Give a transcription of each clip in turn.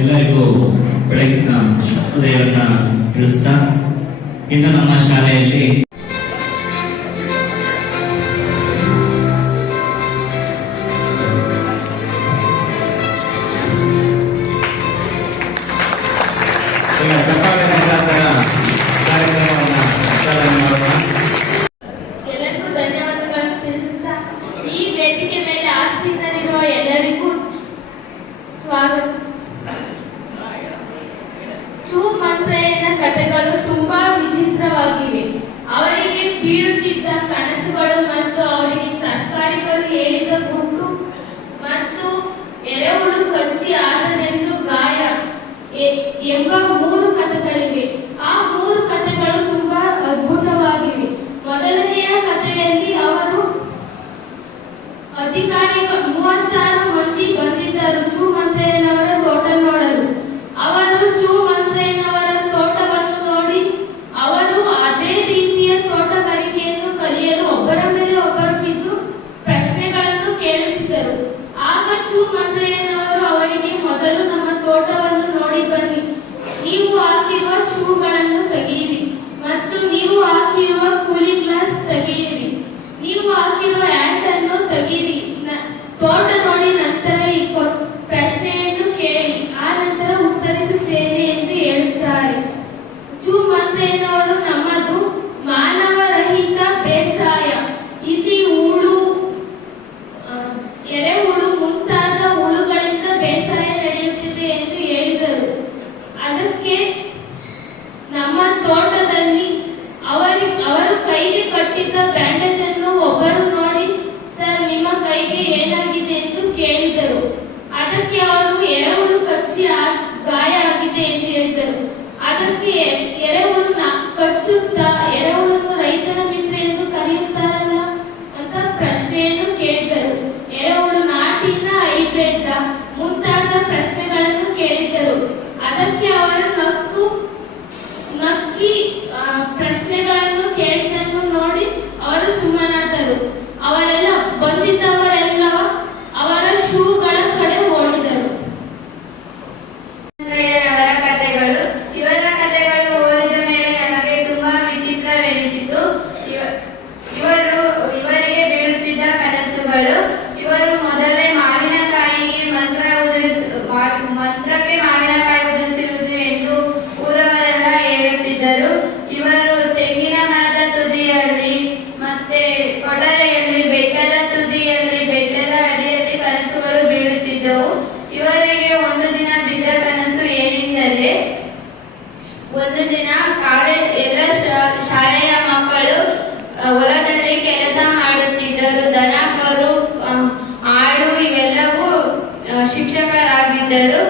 ಎಲ್ಲರಿಗೂ ಬೆಳಗಿನ ಶುಭೋದಯವನ್ನು ತಿಳಿಸ್ತಾ ಇಂದು ನಮ್ಮ ಶಾಲೆಯಲ್ಲಿ ಎಲ್ಲರಿಗೂ ಧನ್ಯವಾದಗಳನ್ನು ತಿಳಿಸುತ್ತಾ ಈ ವೇದಿಕೆ ಮೇಲೆ ಆಸೀನರಿರುವ ಎಲ್ಲರಿಗೂ ಸ್ವಾಗತ. ಸುಮಂತ್ರಯ್ಯನ ಕಥೆಗಳು ತುಂಬಾ ವಿಚಿತ್ರವಾಗಿವೆ. ಅವರಿಗೆ ಬೀಳುತ್ತಿದ್ದ ಕನಸುಗಳು ಮತ್ತು ಅವರಿಗೆ ತರಕಾರಿಗಳು ಹೇಳಿದ ಗುಂಡು ಮತ್ತು ಎರೆಹುಳು ಕಚ್ಚಿ ಆದದೆಂದು ಗಾಯ ಎಂಬ 3 ಕಥೆಗಳಿವೆ. ಆ 3 ಕಥೆಗಳು ತುಂಬಾ ಅದ್ಭುತವಾಗಿವೆ. ಮೊದಲನೆಯ ಕಥೆಯಲ್ಲಿ ಅವರು ಅಧಿಕಾರಿಗಳು 36 ಮಂದಿ ಬಂದಿದ್ದರು ಸುಮಂತ್ರಯ್ಯನವರ ತೋಟ ನೋಡಲು. ಅವರು ಸುಮಂತ್ರಯ್ಯನವರ ತೋಟವನ್ನು ನೋಡಿ ಅವರು ಅದೇ ರೀತಿಯ ತೋಟಗಾರಿಕೆಯನ್ನು ಕಲಿಯಲು ಒಬ್ಬರ ಮೇಲೆ ಒಬ್ಬರು ಬಿದ್ದು ಪ್ರಶ್ನೆಗಳನ್ನು ಕೇಳುತ್ತಿದ್ದರು. ಆಗ ಸುಮಂತ್ರಯ್ಯನವರು ಅವರಿಗೆ ಮೊದಲು ನಮ್ಮ ತೋಟವನ್ನು ನೋಡಿ ಬನ್ನಿ, ನೀವು ಹಾಕಿರುವ ಶೂಗಳನ್ನು ತೆಗೆಯಿರಿ ಮತ್ತು ನೀವು ಹಾಕಿರುವ ಕೂಲಿಂಗ್ ಗ್ಲಾಸ್ ತೆಗೆಯಿರಿ, ನೀವು ಹಾಕಿರುವ ಹ್ಯಾಟ್ ಅನ್ನು ತೆಗೆಯಿರಿ, ತೋಟ ನೋಡಿ ನಂತರ ಈ ಪ್ರಶ್ನೆಯನ್ನು ಕೇಳಿ ಆ ನಂತರ ಉತ್ತರಿಸುತ್ತೇನೆ ಎಂದು ಹೇಳುತ್ತಾರೆ. ಸುಮಂತ್ರಯ್ಯನವರು ನಮ್ಮದು ಮಾನವರಹಿತ ಬೇಸಾಯ, ಇಲ್ಲಿ ಹುಳು ಎರೆಹುಳು ಮುಂತಾದ ಹುಳುಗಳಿಂದ ಬೇಸಾಯ ನಡೆಯುತ್ತಿದೆ ಎಂದು ಹೇಳಿದರು. ಅದಕ್ಕೆ ನಮ್ಮ ತೋಟದಲ್ಲಿ ಅವರು ಕೈಗೆ ಕಟ್ಟಿದ್ದ ಬ್ಯಾಂಡೇಜ್ ಅನ್ನು ಒಬ್ಬರು ನೋಡಿ, ಸರ್ ನಿಮ್ಮ ಕೈಗೆ ಏನಾಗಿದೆ ಎಂದು ಕೇಳಿದರು. ಅದಕ್ಕೆ ಅವರು ಎರೆಹುಳು ಕಚ್ಚಿ ಗಾಯ ಆಗಿದೆ ಎಂದು ಹೇಳಿದರು. ಅದಕ್ಕೆ ಎರೆಹುಳು ಕಚ್ಚುತ್ತಾ ಎರೆಹುಳನ್ನು ರೈತನ ಮಿತ್ರ ಎಂದು ಕರೆಯುತ್ತಾರಲ್ಲ ಅಂತ ಪ್ರಶ್ನೆಯನ್ನು ಕೇಳಿದರು. ಎರೆಹುಳು ನಾಟಿನ ಹೈಬ್ರಿಡ್ ಮುಂತಾದ ಪ್ರಶ್ನೆಗಳನ್ನು ಕೇಳಿದರು. ಅದಕ್ಕೆ ಅವರು ನಕ್ಕಿ ಪ್ರಶ್ನೆಗಳನ್ನು ಕೇಳಿದ್ದನ್ನು ನೋಡಿ ಅವರು ಸುಮ್ಮನಾದರು. ಅವರೆಲ್ಲ ಬಂದಿದ್ದವರೆಲ್ಲ ಅವರ ಶೂಗಳ ಕಡೆ ಓಡಿದರು. ಅವರ ಕಥೆಗಳು ಇವರ ಕಥೆಗಳು ಓದಿದ ಮೇಲೆ ನಮಗೆ ತುಂಬಾ ವಿಚಿತ್ರವೆನಿಸಿತು. ಇವರಿಗೆ ಬೀಳುತ್ತಿದ್ದ ಕನಸುಗಳು. ಇವರು ಮೊದಲೇ ಮಾವಿನಕಾಯಿಗೆ ಮಂತ್ರಕ್ಕೆ ಮಾವಿನಕಾಯಿ ಉದುರಿಸುವುದು ಎಂದು ಊರವರೆಲ್ಲ ಹೇಳುತ್ತಿದ್ದರು. ಇವರು ತೆಂಗಿನ ಮರದ ತುದಿಯಲ್ಲಿ ಮತ್ತೆ ಕೊಡಲೆಯಲ್ಲಿ ಬೆಟ್ಟದ ತುದಿಯಲ್ಲಿ ಬೆಟ್ಟದ ಅಡಿಯಲ್ಲಿ ಕನಸುಗಳು ಬೀಳುತ್ತಿದ್ದವು. ಇವರಿಗೆ ಒಂದು ದಿನ ಬಿದ್ದ ಕನಸು ಏನೆಂದರೆ, ಒಂದು ದಿನ ಎಲ್ಲ ಶಾಲೆಯ ಮಕ್ಕಳು ಹೊಲದಲ್ಲಿ ಕೆಲಸ ಮಾಡುತ್ತಿದ್ದರು. ದನ ಕರು ಆಡು ಇವೆಲ್ಲವೂ ಶಿಕ್ಷಕರಾಗಿದ್ದರು.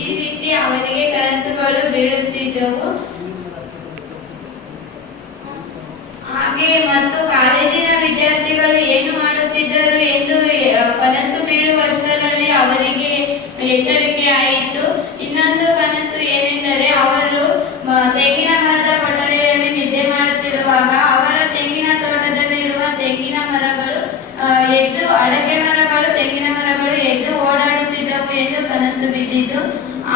ಈ ರೀತಿ ಅವರಿಗೆ ಕನಸುಗಳು ಬೀಳುತ್ತಿದ್ದವು. ಹಾಗೆ ಮತ್ತು ಕಾಲೇಜಿನ ವಿದ್ಯಾರ್ಥಿಗಳು ಏನು ಮಾಡುತ್ತಿದ್ದರು ಎಂದು ಕನಸು ಬೀಳುವಷ್ಟರಲ್ಲಿ ಅವರಿಗೆ ಎಚ್ಚರಿಕೆ ಆಯಿತು. ಇನ್ನೊಂದು ಕನಸು ಏನೆಂದರೆ, ಅವರು ತೆಂಗಿನ ಮರದ ಕೊಠಡಿಯಲ್ಲಿ ನಿದ್ದೆ ಮಾಡುತ್ತಿರುವಾಗ ಅವರ ತೆಂಗಿನ ತೋಟದಲ್ಲಿರುವ ತೆಂಗಿನ ಮರಗಳು ಎದ್ದು ಅಡಕೆ ಮರಗಳು ತೆಂಗಿನ ಮರಗಳು ಎದ್ದು ಓಡಾಡುತ್ತಿದ್ದವು ಎಂದು ಕನಸು ಬಿದ್ದಿತು.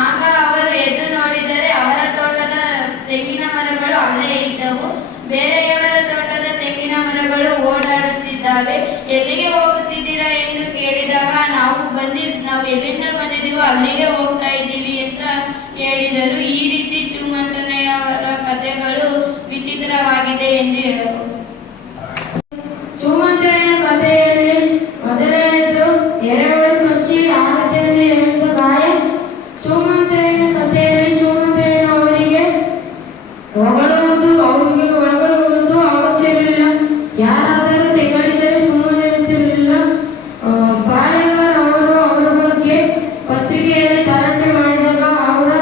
ಆಗ ಅವರು ಎದ್ದು ನೋಡಿದರೆ ಅವರ ತೋಟದ ತೆಂಗಿನ ಮರಗಳು ಅಲ್ಲೇ ಇದ್ದವು. ಬೇರೆಯವರ ತೋಟದ ತೆಂಗಿನ ಮರಗಳು ಓಡಾಡುತ್ತಿದ್ದಾವೆ. ಎಲ್ಲಿಗೆ ಹೋಗುತ್ತಿದ್ದೀರಾ ಎಂದು ಕೇಳಿದಾಗ ನಾವು ಎಲ್ಲಿಂದ ಬಂದಿದ್ದೀವೋ ಅಲ್ಲಿಗೆ ಹೋಗ್ತಾ ಇದ್ದೀವಿ ಅಂತ ಹೇಳಿದರು. ಈ ರೀತಿ ಸುಮಂತ್ರಯ್ಯನವರ ಕಥೆಗಳು ವಿಚಿತ್ರವಾಗಿದೆ ಎಂದು ಹೇಳಬಹುದು. ಸುಮಂತ್ರಯ್ಯನ ಕಥೆಯಲ್ಲಿ ಮೊದಲನೆಯದು ಎರೆಹುಳು ಕಚ್ಚಿ ಆಗದೆಂದು ಹೇಳಿದ ಗಾಯ. ಸುಮಂತ್ರಯ್ಯನ ಕಥೆಯಲ್ಲಿ ಸುಮಂತ್ರಯ್ಯನವರಿಗೆ ಒಳಗೊಳ್ಳುವುದು ಆಗುತ್ತಿರಲಿಲ್ಲ. ಯಾರಾದರೂ ತೆಗಳಿದರೆ ಸುಮ್ಮನಿರುತ್ತಿರಲಿಲ್ಲ. ಪಾಳೆಗಾರ ಅವರು ಅವರ ಬಗ್ಗೆ ಪತ್ರಿಕೆಯಲ್ಲಿ ತರಾಟೆ ಮಾಡಿದಾಗ ಅವರ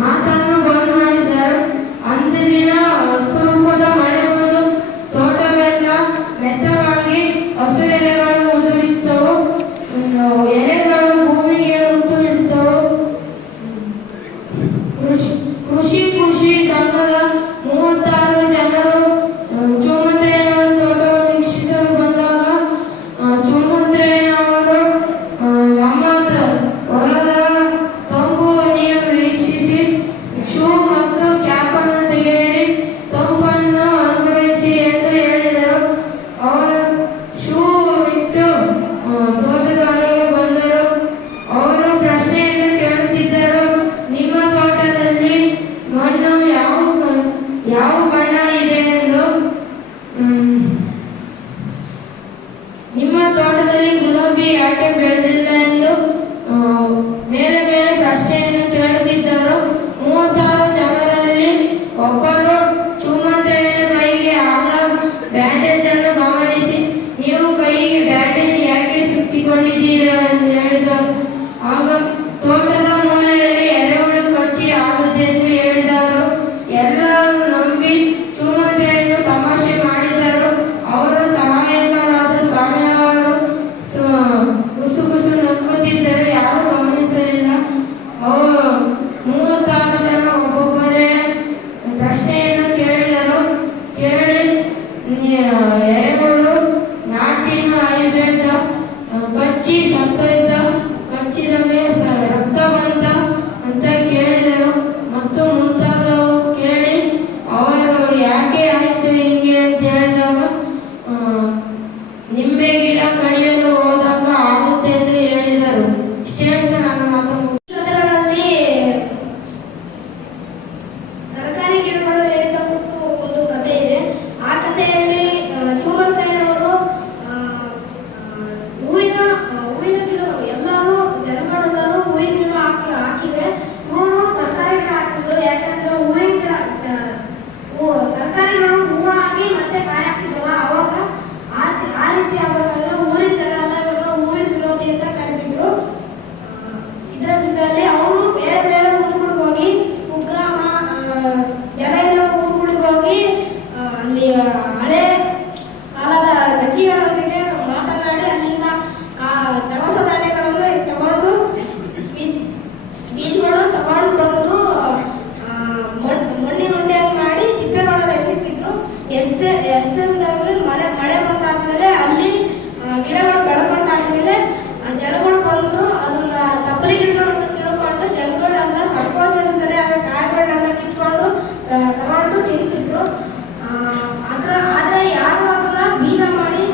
ಮಾತನ್ನು ಬಂದ್ ಮಾಡಿದರು. ಅಂದಿನ ಅಪರೂಪದ ಮಳೆ ಬಂದು ತೋಟವೆಲ್ಲ ಮೆತ್ತಗಾಗಿ ಹಸಿರೆಲೆಗಳು ಉದುರಿದ್ದವು. ಎಲೆಗಳು ಭೂಮಿಗೆ ಉದುರಿದ್ದವು. ಕೃಷಿ ಸಂಘದ 36 ಜನ ಎಷ್ಟಂದ್ರೆ ಮಳೆ ಬಂದಾದ್ಮೇಲೆ ಅಲ್ಲಿ ಗಿಡಗಳು ಬೆಳ್ಕೊಂಡಾದ್ಮೇಲೆ ಜನಗಳು ಬಂದು ಅದನ್ನ ತಪ್ಪಲಿ ಗಿಡಗಳು ಅಂತ ತಿಳ್ಕೊಂಡು ಜನಗಳೆಲ್ಲ ಸಂಕೋಚದಿಂದಲೇ ಅದರ ಕಾಯಿಗಳನ್ನೆಲ್ಲ ಕಿತ್ಕೊಂಡು ತಗೊಂಡು ತಿಂತಿದ್ರು. ಆದ್ರೆ ಯಾರು ಅದನ್ನ ಬೀಜ ಮಾಡಿ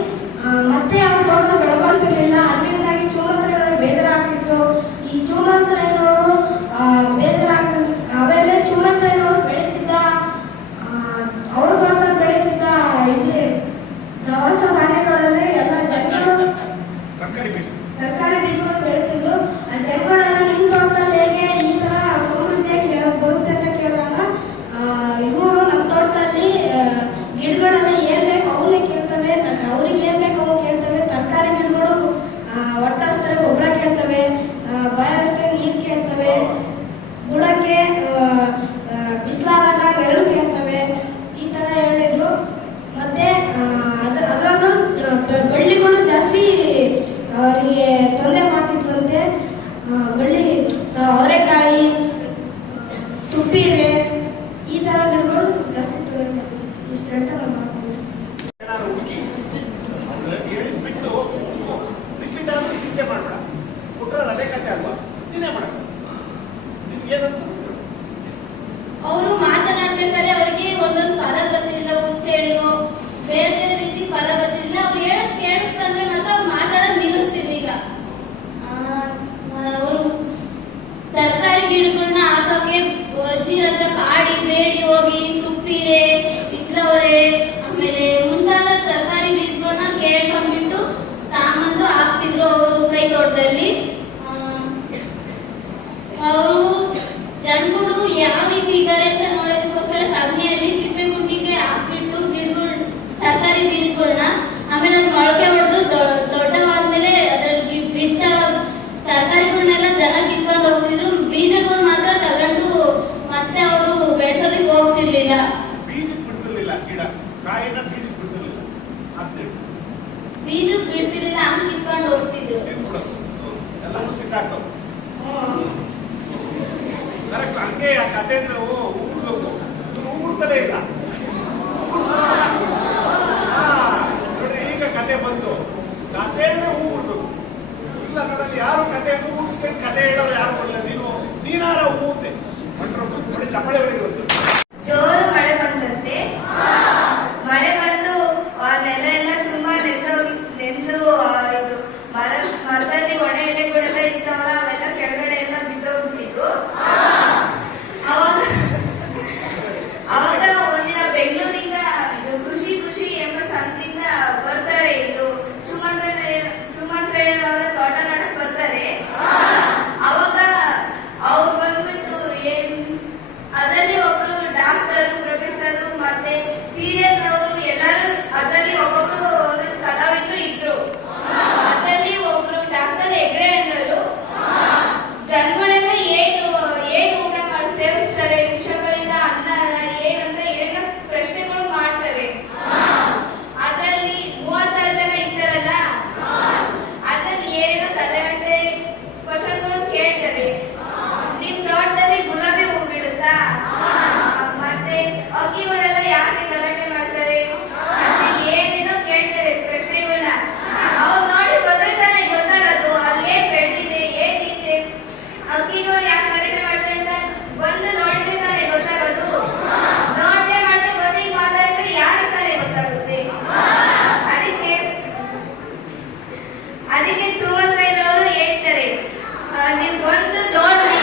ಮತ್ತೆ ಅವ್ರ ತೋಟದಲ್ಲಿ ಬೆಳ್ಕೊಂತಿರ್ಲಿಲ್ಲ. ಅದರಿಂದಾಗಿ ಚೂಮಂತ್ರಿಯವರು ಬೇಜಾರಾಗ್ತಿತ್ತು. ಈ ಚೂಮಂತ್ರಿಯವರು ಆಮೇಲೆ ಚೂಮಂತ್ರಿಯವರು ಬೆಳೀತಿದ್ದ ಅವ್ರ ತೋಟದಲ್ಲಿ ಬೆಳೀತಿದ್ದ ಇಲ್ಲಿ ದವಸ ಧಾನ್ಯಗಳಲ್ಲಿ ಎಲ್ಲ ಜನಗಳು ತರಕಾರಿ ಬೀಜಗಳು ಬೆಳೀತಿದ್ರು. ಆ ಜನಗಳೆಲ್ಲ ನಿಮ್ಮ ತೋಟದಲ್ಲಿ ಹೇಗೆ ಈ ತರ ಸಮೃದ್ಧಿಯಾಗಿ ಬರುತ್ತೆ ಅಂತ ಕೇಳಿದಾಗ ಇವರು ನಮ್ಮ ತೋಟದಲ್ಲಿ ಗಿಡಗಳೆಲ್ಲ ಏನ್ ಬೇಕು ಅವನ್ನೇ ಕೇಳ್ತವೆ, ಅವ್ರಿಗೆ ಏನ್ ಬೇಕು ಅವ್ನು ಕೇಳ್ತವೆ. ತರಕಾರಿ ಗಿಡಗಳು ಒಟ್ಟಾಸ್ತಾರೆ, ಗೊಬ್ಬರ ಕೇಳ್ತವೆ, ಬಯಸ್ತಾರೆ, ನೀರು ಕೇಳ್ತವೆ, ಬುಡಕ್ಕೆ ಬಿಸಿಲಾದಾಗ ನೆರಳು ಕೇಳ್ತವೆ, ಈ ತರ ಹೇಳಿದ್ರು. ಮತ್ತೆ ಅದರಲ್ಲೂ ಬಳ್ಳಿಗಳು ಜಾಸ್ತಿ ಅವರಿಗೆ ತೊಂದರೆ ಮಾಡ್ತಿದ್ವಂತೆ. ಬಳ್ಳಿ ಅವರೆಕಾಯಿ, ತುಪ್ಪಿರೆ ಈ ತರ ಗಿಡಗಳು ಜಾಸ್ತಿ ತೊಂದರೆ ಮಾಡ್ತಿದ್ವು. ಇಷ್ಟು ಹೇಳ್ತಾ ನಾನು ಮಾತು ಚಿಂತೆ ಮಾಡಬೇಡ, ಕೊಟ್ಟರೆ ಅದೇ ಕತೆ ಅಲ್ವಾ, ನೀನೇ ಮಾಡ. ನಿಮ್ಗೆ ಏನನ್ಸುತ್ತೆ? ಅವರು ಮಾತನಾಡ್ಬೇಕಾದ್ರೆ ಅವರಿಗೆ ಒಂದೊಂದು ಪದ ಗೊತ್ತಿಲ್ಲ, ಉಚ್ಚೆಳ್ಳು ಬೇರೆ ಬೇರೆ ರೀತಿ ಪದ ಗೊತ್ತಿಲ್ಲ. ಅವ್ರು ಹೇಳೋದ್ ಕೇಳಿಸ್ಕೊಂಡ್ರೆ ಮಾತ್ರ ಅವ್ರು ಮಾತಾಡೋದು ನಿಲ್ಲಿಸ್ತಿರ್ಲಿಲ್ಲ. ಅವರು ತರಕಾರಿ ಗಿಡಗಳನ್ನ ಹಾಕೋಕೆ ಅಜ್ಜಿರ ಹತ್ರ ಕಾಡಿ ಬೇಡಿ ಹೋಗಿ ತುಪ್ಪಿರೆ, ಇತ್ಲವರೆ, ಆಮೇಲೆ ಮುಂತಾದ ತರಕಾರಿ ಬೀಜಗಳನ್ನ ಕೇಳ್ಕೊಂಡ್ಬಿಟ್ಟು ತಾಮಂದು ಹಾಕ್ತಿದ್ರು ಅವರು ಕೈ ತೋಟದಲ್ಲಿ. ಅವರು ಜನಗಳು ಯಾವ ರೀತಿ ಇದ್ದಾರೆ ಅಂತ ನೋಡೋದಕ್ಕೋಸ್ಕರ ಸಗಣಿಯಲ್ಲಿ ತಿಪ್ಪೆ ಗುಂಡಿಗೆ ಹಾಕ್ಬಿಟ್ಟು ಗಿಡಗಳು ತರಕಾರಿ ಬೀಜಗಳನ್ನ, ಆಮೇಲೆ ಅದು ಮೊಳಕೆ ಹೊಡೆದು ದೊಡ್ಡವಾದ್ಮೇಲೆ ಅದ್ರಲ್ಲಿ ಬಿಟ್ಟ ತರಕಾರಿಗಳನ್ನೆಲ್ಲ ಜನ ಕಿತ್ಕೊಂಡು ಹೋಗ್ತಿದ್ರು. ಬೀಜಗಳು ಮಾತ್ರ ತಗೊಂಡು ಮತ್ತೆ ಅವರು ಬೆಳೆಸೋದಕ್ಕೆ ಹೋಗ್ತಿರ್ಲಿಲ್ಲ. ಬೀಜಕ್ಕೆ ಬಿಡ್ತಿರ್ಲಿಲ್ಲ, ಗಿಡ ಕಾಯಿನ ಬೀಜಕ್ಕೆ ಬಿಡ್ತಿರ್ಲಿಲ್ಲ, ಬೀಜಕ್ಕೆ ಬಿಡ್ತಿರ್ಲಿಲ್ಲ, ಹಂಗ್ ಕಿತ್ಕೊಂಡು ಹೋಗ್ತಿದ್ರು. ಎಲ್ಲರೂ ತಿಂದಾಕ್ತವ. ಕರೆಕ್ಟ್. ಹಂಗೆ ಆ ಕತೆ ಊರ್ಬೇಕು, ಊರ್ತಲೇ ಇಲ್ಲ. ನೋಡಿ ಈಗ ಕತೆ ಬಂತು, ಕತೆ ಅಂದ್ರೆ ಊರ್ಬೇಕು. ಇಲ್ಲ ನೋಡಲ್ಲಿ ಯಾರು ಕತೆ ಊರ್ಸ್ಕೊಂಡು ಕತೆ ಹೇಳೋರು ಯಾರು ಬರಲ್ಲ. ನೀನಾರ ಊತೆ ನೋಡಿ ಚಪ್ಪಳೆ ಹೊಡಿರೋದು. ಜೋರು ಮಳೆ ಬಂದಂತೆ, ಮಳೆ ಬಂದು ನೆಲ ಎಲ್ಲ ತುಂಬಾ ನೆಂದು ಇದು ಮರದಲ್ಲಿ ಒಣ ಎಲೆಗಳೆಲ್ಲ ಇರ್ತಾವಲ್ಲ, ಅವೆಲ್ಲ ಕೆಳಗಡೆ ಎಲ್ಲ ಬಿದ್ದೋಗ್ಬಿಟ್ಟಿದ್ವು. ಅವಾಗ ಒಂದಿನ ಬೆಂಗಳೂರಿಂದ ಇದು ಕೃಷಿ ಎಂಬ ಸಂಘದಿಂದ ಬರ್ತಾರೆ. ಇದು ಚುಮಂತ್ರಯ್ಯನವರ ತೋಟ ನೋಡಕ್ ಬರ್ತಾರೆ. ಅವಾಗ ಅವ್ರು ಬಂದ್ಬಿಟ್ಟು ಅದರಲ್ಲಿ ಒಬ್ರು ಡಾಕ್ಟರ್, ಪ್ರೊಫೆಸರ್ ಮತ್ತೆ ಸೀರಿಯಲ್ ಅವರು ಎಲ್ಲರೂ ಅದರಲ್ಲಿ ಒಬ್ಬೊಬ್ರು ಕಲಾವಿದ್ರು ಇದ್ರು. ಅದರಲ್ಲಿ ಒಬ್ರು ಡಾಕ್ಟರ್ ಹೆಗ್ಡೆ ಅನ್ನೋರು ಜನಗಳೆಲ್ಲ ಏನು ಊಟ ಮಾಡಿ ಸೇವಿಸ್ತಾರೆ, ವಿಷಗಳಿಂದ ಅನ್ನ ಏನಂತ ಏನೇನೋ ಪ್ರಶ್ನೆಗಳು ಮಾಡ್ತಾರೆ. ಅದರಲ್ಲಿ 36 ಜನ ಇದ್ದಾರಲ್ಲ, ಅದ್ರಲ್ಲಿ ಏನೇನೋ ತಲೆಹರಟೆ ಕ್ವಶನ್ಗಳು ಕೇಳ್ತಾರೆ. ನಿಮ್ ತೋಟದಲ್ಲಿ ಗುಲಾಬಿ ಹೂ ಬಿಡುತ್ತಾ, ಮತ್ತೆ ಅಕ್ಕಿಗಳೆಲ್ಲ ಯಾಕೆ ಗಲಾಟೆ ಮಾಡ್ತಾರೆ ಅಂತ ಏನೇನೋ ಕೇಳ್ತಾರೆ ಪ್ರಶ್ನೆಗಳನ್ನ. ಅವ್ರು ನೋಡಿ ಬಂದ್ರೆ ತಾನೇ ಗೊತ್ತಾಗದು ಅಲ್ಲಿ ಏನ್ ಬೆಳೆದಿದೆ, ಏನಿದೆ, ಅಕ್ಕಿಗಳು ಯಾಕೆ ಗಲಾಟೆ ಮಾಡ್ತಾರೆ ಅಂತ ಬಂದು ನೋಡಿದ್ರೆ ತಾನೇ ಗೊತ್ತಾಗೋದು. ನೋಡ್ದೆ ಮಾಡಿ ಬಂದು ಈಗ ಮಾತಾಡಿದ್ರೆ ಯಾರಿಗೆ ತಾನೇ ಗೊತ್ತಾಗುತ್ತೆ. ಅದಕ್ಕೆ ಚುಮಂತ್ರಯ್ಯನವರು ಹೇಳ್ತಾರೆ, ನೀವು ಬಂದು ನೋಡ್ರಿ,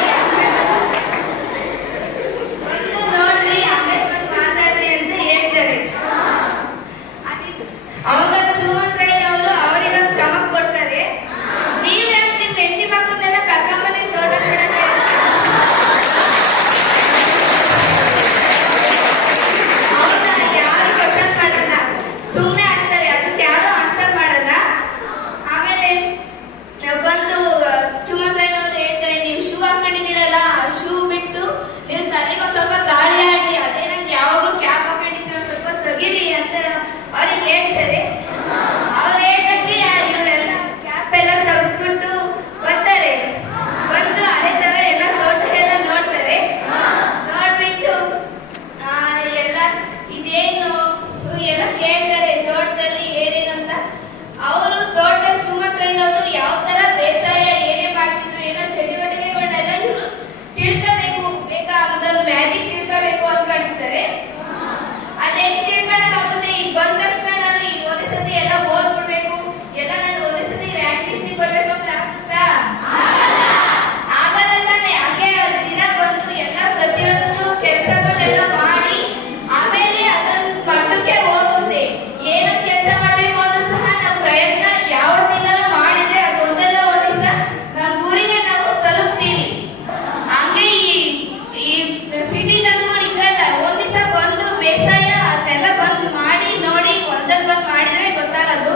ಆಮೇಲೆ ಬಂದು ಮಾತಾಡ್ರಿ ಅಂತ ಹೇಳ್ತಾರೆ. ಅವಾಗ ಚುಮಂತ್ರಯ್ಯನವರು ಅವರಿಗೆ ಚಮಕ್ ಕೊಡ್ತಾರೆ. ನೀವ್ ಯಾಕೆ ನಿಮ್ ಹೆಂಡತಿ ಮಕ್ಕಳನ್ನೆಲ್ಲ ಕರ್ಕೊಂಬಂದಿ ತೋಟ ಬಿಡಕ್ಕೆ? ಅವಾಗ ಯಾರು ಕ್ವಶನ್ ಮಾಡಲ್ಲ, ಸುಮ್ನೆ ಆಗ್ತಾರೆ. ಅದಕ್ಕೆ ಯಾರು ಆನ್ಸರ್ ಮಾಡಲ್ಲ. ಆಮೇಲೆ ಬಂದು ಚುಮಂತ್ರಯ್ಯನವರು ಹೇಳ್ತಾರೆ, ನೀವು ಶೂ ಹಾಕೊಂಡಿದ್ದೀರಲ್ಲ, ಶೂ ಬಿಟ್ಟು ನೀವು ತಲೆಗೆ ಒಂದ್ ಸ್ವಲ್ಪ ಗಾಳಿ ಆಡಿ, ಅದೇ ನಂಗೆ ಯಾವಾಗಲೂ ಕ್ಯಾಪ್ ಹಾಕೊಂಡಿದ್ದೀರ ಸ್ವಲ್ಪ ತೆಗೀರಿ ಅಂತ ಅವ್ರಿಗೆ ಹೇಳ್ತಾರೆ. ಅವ್ರು ಹೇಳ್ದಂಗೆ ಇವರೆಲ್ಲ ಕ್ಯಾಪ್ ಎಲ್ಲ ತೆಗೆದ್ಬಿಟ್ಟು ಬರ್ತಾರೆ. ಬಂದು ಅದೇ ತರ ಎಲ್ಲ ತೋಟ ಎಲ್ಲ ನೋಡ್ತಾರೆ. ನೋಡ್ಬಿಟ್ಟು ಎಲ್ಲ ಇದೇನು ಎಲ್ಲ ಕೇಳ್ತಾರೆ ತೋಟದಲ್ಲಿ ಏನೇನಂತ. ಅವರು ತೋಟದ ಸುಮತ್ರಯ್ಯನವರು ಯಾವ ತರ ಬೇಸಾಯ ಏನೇ ಮಾಡ್ತಿದ್ರು ಏನೋ ಚಟುವಟಿಕೆಗಳನ್ನೆಲ್ಲ ಇವರು ತಿಳ್ಕೋಬೇಕು, ಬೇಕಾ ಅದೊಂದು ಮ್ಯಾಜಿಕ್ ತಿಳ್ಕೋಬೇಕು ಅನ್ಕೊಂಡಿರ್ತಾರೆ. ಅದೇ ತಿಳ್ಕೊಳಕ್ಕಾಗುತ್ತೆ. ಈಗ ಬಂದ ತಕ್ಷಣ ನಾನು ಈಗ ಒಂದೇ ಸತಿ ಎಲ್ಲ ಓದ್ಬಿಡ್ಬೇಕು, ಎಲ್ಲ ನಾನು ಒಂದೇ ಸತಿ ರ್ಯಾಂಕ್ ಲಿಸ್ಟಿಗೆ ಬರ್ಬೇಕು ಅಂದ್ರೆ ಆಗುತ್ತಾ? ಆಗಲ್ಲ ತಾನೆ. ಹಾಗೆ ದಿನ ಬಂದು ಎಲ್ಲ ಪ್ರತಿಯೊಂದು ಕೆಲಸಗಳನ್ನೆಲ್ಲ ಮಾಡಿ ಆಮೇಲೆ ಅದೊಂದು ಮಟ್ಟಕ್ಕೆ ಹೋಗುತ್ತೆ. ಏನೋ ಕೆಲಸ ಮಾಡ್ಬೇಕು ಅನ್ನೋ ಸಹ ನಾವು ಪ್ರಯತ್ನ ಯಾವತ್ತಿಂದಲೂ ಮಾಡಿದ್ರೆ ಅದೊಂದಲ್ಲ ಒಂದ್ ದಿವಸ ನಮ್ಮ ಗುರಿಗೆ ನಾವು ತಲುಪ್ತೀವಿ. ಹಂಗೆ ಈ ಸಿಟಿ ಜನಗಳು ಇದ್ರಲ್ಲ, ಒಂದ್ ದಿವಸ ಬಂದು ಬೇಸಾಯ ಅದನ್ನೆಲ್ಲ ಬಂದ್ ಮಾಡಿ ನೋಡಿ ಹೊಲದಲ್ಲಿ ಬಂದ್ ಮಾಡಿದ್ರೆ ಗೊತ್ತಾಗದು.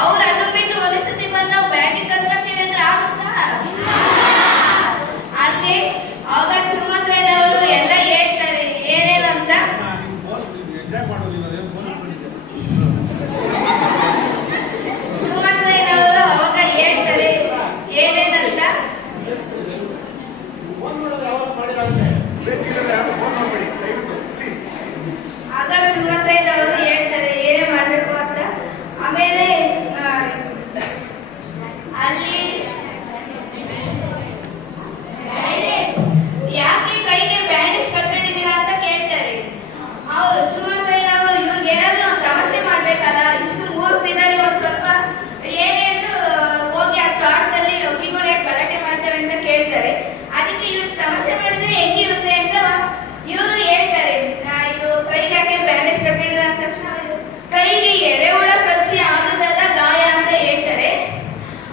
ಅವ್ರು ಅದು ಬಿಟ್ಟು ಒಂದೇ ಸತಿ ಬಂದು ನಾವು ಬ್ಯಾಗಿಗೆ ಕಲ್ಕೊತೀವಿ ಅಂದ್ರೆ ಆಗುತ್ತಾ? ಹಾಗೆ ಆಗ ಸುಮಂತ್ರಯ್ಯನವರು ಎಲ್ಲ ಹೇಳ್ತಾರೆ ಏನೇನಂತ. ಎಂಜಾಯ್ ಮಾಡೋದಿಲ್ಲ, ಫೋನ್ ಇಟ್ಕೊಂಡಿದ್ದೆ. ಸುಮಂತ್ರಯ್ಯನವರು ಅವಾಗ ಹೇಳ್ತಾರೆ ಏನೇನಂತ. ಫೋನ್ ಮಾಡೋದು ಯಾವಾಗ ಮಾಡಿದಾಗುತ್ತೆ, ಬೇಕಿದ್ರೆ ಯಾರು ಫೋನ್ ಮಾಡಬೇಡಿ ದಯವಿಟ್ಟು ಪ್ಲೀಸ್. ಆಗ ಸುಮಂತ್ರಯ್ಯನವರು ಹೇಳ್ತಾರೆ ಏನೇ ಮಾಡ್ಬೇಕು ಅಂತ. ಆಮೇಲೆ ಅಲ್ಲಿ ಯಾಕೆ ಕೈಗೆ ಬ್ಯಾಂಡೇಜ್ ಕಟ್ಕೊಂಡಿದ್ದೀರಾ ಅಂತ ಕೇಳ್ತಾರೆ. ಅವ್ರು ಸುಮಂತ್ರಯ್ಯನವರು ಇವ್ರಿಗೆ ಏನಾದ್ರು ಒಂದು ಸಮಸ್ಯೆ ಮಾಡ್ಬೇಕಲ್ಲ, ಇಷ್ಟು ಮೂರ್ತಿದ್ದಾರೆ, ಒಂದ್ ಸ್ವಲ್ಪ ಏನೇನು ಹೋಗಿ ಆ ತೋಟದಲ್ಲಿ ಕಿಗಳು ಯಾಕೆ ಗಲಾಟೆ ಮಾಡ್ತೇವೆ ಅಂತ ಕೇಳ್ತಾರೆ. ಅದಕ್ಕೆ ಇವ್ರು ಸಮಸ್ಯೆ ಮಾಡಿದ್ರೆ ಹೆಂಗಿರುತ್ತೆ ಅಂತ ಇವರು ಹೇಳ್ತಾರೆ. ಇದು ಕೈಗೆ ಯಾಕೆ ಬ್ಯಾಂಡೇಜ್ ಕಟ್ಟಿದ್ರ ಅಂದ ತಕ್ಷಣ ಕೈಗೆ ಎರೆಹುಳ ಕಚ್ಚಿ ಆಗುತ್ತದ ಗಾಯ ಅಂತ ಹೇಳ್ತಾರೆ.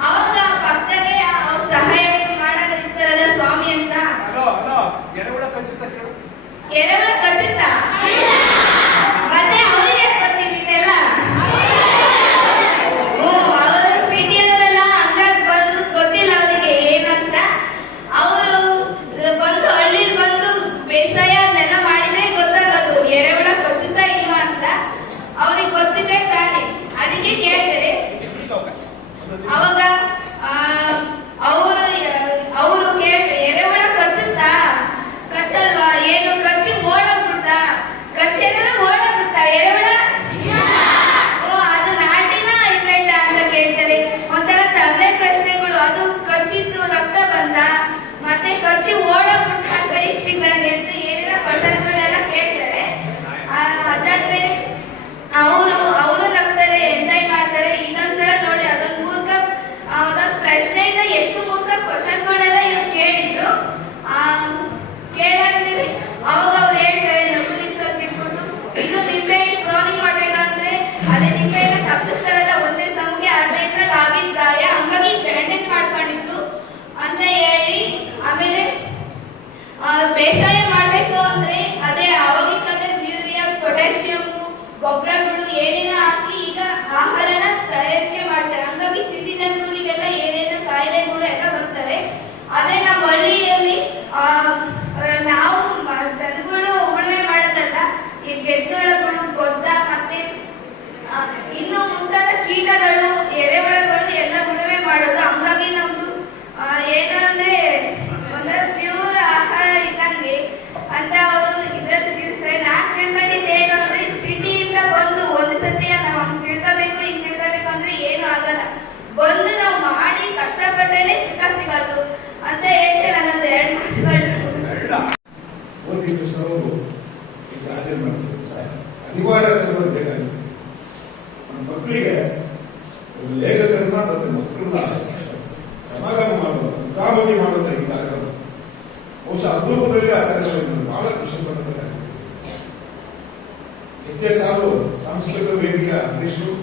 ಅವಾಗ ಪಕ್ಕದಾಗೆ ಅವ್ರ ಸಹಾಯ ಮಾಡಿರ್ತಾರಲ್ಲ ಸ್ವಾಮಿ ಅಂತ. ಹಲೋ ಹಲೋ, ಎರೆಹುಳ ಖಚಿತ ಕೇಳು. ಎರೆಹುಳ ಕಚ್ಚುತ್ತಾ? ಮತ್ತೆ ಅವರಿಗೆ ಗೊತ್ತಿಲ್ಲ. ಅವರು ಸಿಟಿಯಲ್ಲೆಲ್ಲ ಹಂಗಾಗಿ ಬಂದು ಗೊತ್ತಿಲ್ಲ ಅವರಿಗೆ ಏನಂತ. ಅವರು ಬಂದು ಹಳ್ಳಿಲಿ ಬಂದು ಬೇಸಾಯ ಅದನ್ನೆಲ್ಲ ಮಾಡಿದ್ರೆ ಗೊತ್ತಾಗೋದು ಎರೆಹುಳ ಕಚ್ಚುತ್ತಾ ಇಲ್ವಾ ಅಂತ. ಅವ್ರಿಗೆ ಗೊತ್ತಿದ್ರೆ ತಾನೆ, ಅದಕ್ಕೆ ಕೇಳ್ತಾರೆ. ಅವಾಗ ಅವರು ಕೇಳ್ತಾರೆ ಎರೆಹುಳ ಕಚ್ಚುತ್ತಾ? ಕಚ್ಚಲ್ವಾ? ಏನು ಕಚ್ಚಿ ಓಡೋಗ್ಬಿಡ್ತಾ? ಕಚ್ಚಿದ್ರೆ ಓಡೋಗ್ಬಿಡ್ತಾ ಎರೆಹುಳ? ಅದು ನಾಟಿನ ಹೈಬ್ರಿಡ್ ಅಂತ ಕೇಳ್ತಾರೆ. ಒಂಥರ ತರಲೆ ಪ್ರಶ್ನೆಗಳು. ಅದು ಕಚ್ಚಿದ್ದು ರಕ್ತ ಬಂದ, ಮತ್ತೆ ಕಚ್ಚಿ ಓಡೋಗ್ಬಿಡ್ತಾ ಕೈ ಸಿಗ್ದಂಗೆ ಅಂತ ಏನೇನೋ ಕ್ವಶನ್ಗಳೆಲ್ಲ ಕೇಳ್ತಾರೆ. ಅದಾದ್ಮೇಲೆ ಅವರು ನಗ್ತಾರೆ, ಎಂಜಾಯ್ ಮಾಡ್ತಾರೆ. ಇನ್ನೊಂಥರ ನೋಡಿ, ಅದೊಂದು ಮೂರ್ಖ ಅದೊಂದು ಪ್ರಶ್ನೆಯಿಂದ ಎಷ್ಟು ಮೂರ್ಖ ಕ್ವಶನ್ಗಳೆಲ್ಲ ಇವ್ರು ಕೇಳಿದ್ರು. ಕೇಳಾದ್ಮೇಲೆ ಅವಾಗ ಅವ್ರು ಹೇಳ್ತಾರೆ ನಗು ನಿಲ್ಸೋಕಿಟ್ಬಿಟ್ಟು, ಇದು ನಿಂಬೆಹಣ್ಣು ಬ್ರೌನಿಂಗ್ ಮಾಡ್ಬೇಕಂದ್ರೆ ಅದೇ ನಿಂಬೆಹಣ್ಣ ತಪ್ಪಿಸ್ತಾರಲ್ಲ ಒಂದೇ ಸಮಕ್ಕೆ ಅರ್ಜೆಂಟಾಗಿ ಆಗಿದ್ದ ಗಾಯ, ಹಂಗಾಗಿ ಬ್ಯಾಂಡೇಜ್ ಮಾಡ್ಕೊಂಡಿತ್ತು ಅಂತ ಹೇಳಿ ಆಮೇಲೆ ಬೇಸಾಯ ಮಾಡ್ಬೇಕು ಅಂದ್ರೆ ಅದೇ ಅವಾಗಿನ ಯೂರಿಯಾ, ಪೊಟ್ಯಾಷಿಯಂ ಗೊಬ್ಬರಗಳು ಏನೇನೋ ಹಾಕಿ ಈಗ ಆಹಾರನ ತಯಾರಿಕೆ ಮಾಡ್ತಾರೆ. ಹಂಗಾಗಿ ಸಿಟಿ ಜನಗಳಿಗೆಲ್ಲ ಏನೇನೋ ಕಾಯಿಲೆಗಳು ಎಲ್ಲ ಬರ್ತವೆ. ಅದೇ ನಮ್ಮ ಹಳ್ಳಿಯಲ್ಲಿ ನಾವು ಜನಗಳು ಉಳುಮೆ ಮಾಡೋದಲ್ಲ, ಈ ಗೆದ್ದೊಳಗಳು, ಗೊದ್ದ ಮತ್ತೆ ಇನ್ನು ಮುಂತಾದ ಕೀಟಗಳು, ಎರೆಹುಳಗಳು ಎಲ್ಲ ಉಳುಮೆ ಮಾಡೋದು. ಹಂಗಾಗಿ ನಮ್ದು ಏನಂದ್ರೆ ಒಂಥರ ಪ್ಯೂರ್ ಆಹಾರ ಇದ್ದಂಗೆ ಅಂತ ಅವರು ಇದ್ರಲ್ಲಿ ತಿಳಿಸ್ತಾರೆ. ನಾನ್ ತಿಳ್ಕೊಂಡಿದ್ದೇನು ಅಂದ್ರೆ ಸಿಟಿಯಿಂದ ಬಂದು ಒಂದು ಸತಿ ನಾವು ಹಂಗ್ ತಿಳ್ಕೋಬೇಕು ಹಿಂಗ್ ತಿಳ್ಕೋಬೇಕು ಅಂದ್ರೆ ಏನು ಆಗಲ್ಲ. ಬಂದು ನಾವು ಮಾಡಿ ಕಷ್ಟಪಟ್ಟೇನೆ ಸಿಗೋದು ಅಂತ ಹೇಳ್ತೇವೆ. ನನ್ನದು 2 ಮಾತುಗಳು. ಅನಿವಾರ್ಯ ಸಂದರ್ಭ ಬೇಕಾಗಿದೆ. ನಮ್ಮ ಮಕ್ಕಳಿಗೆ ಒಂದು ಲೇಖಕರನ್ನ ಮತ್ತು ಮಕ್ಕಳನ್ನ ಸಮಾಗಮ ಮಾಡೋದು, ಮುಖಾಮುಖಿ ಮಾಡೋದು ಈ ಕಾರ್ಯಕ್ರಮ. ಬಹುಶಃ ಅಪರೂಪದಲ್ಲಿ ಆ ಕಾರ್ಯಕ್ರಮ ಬಹಳ ಖುಷಿ ಪಡುತ್ತೆ. ಹೆಚ್ಚೆ ಸಾಲು ಸಾಂಸ್ಕೃತಿಕ ವೇದಿಕೆಯ ಅಧ್ಯಕ್ಷರು,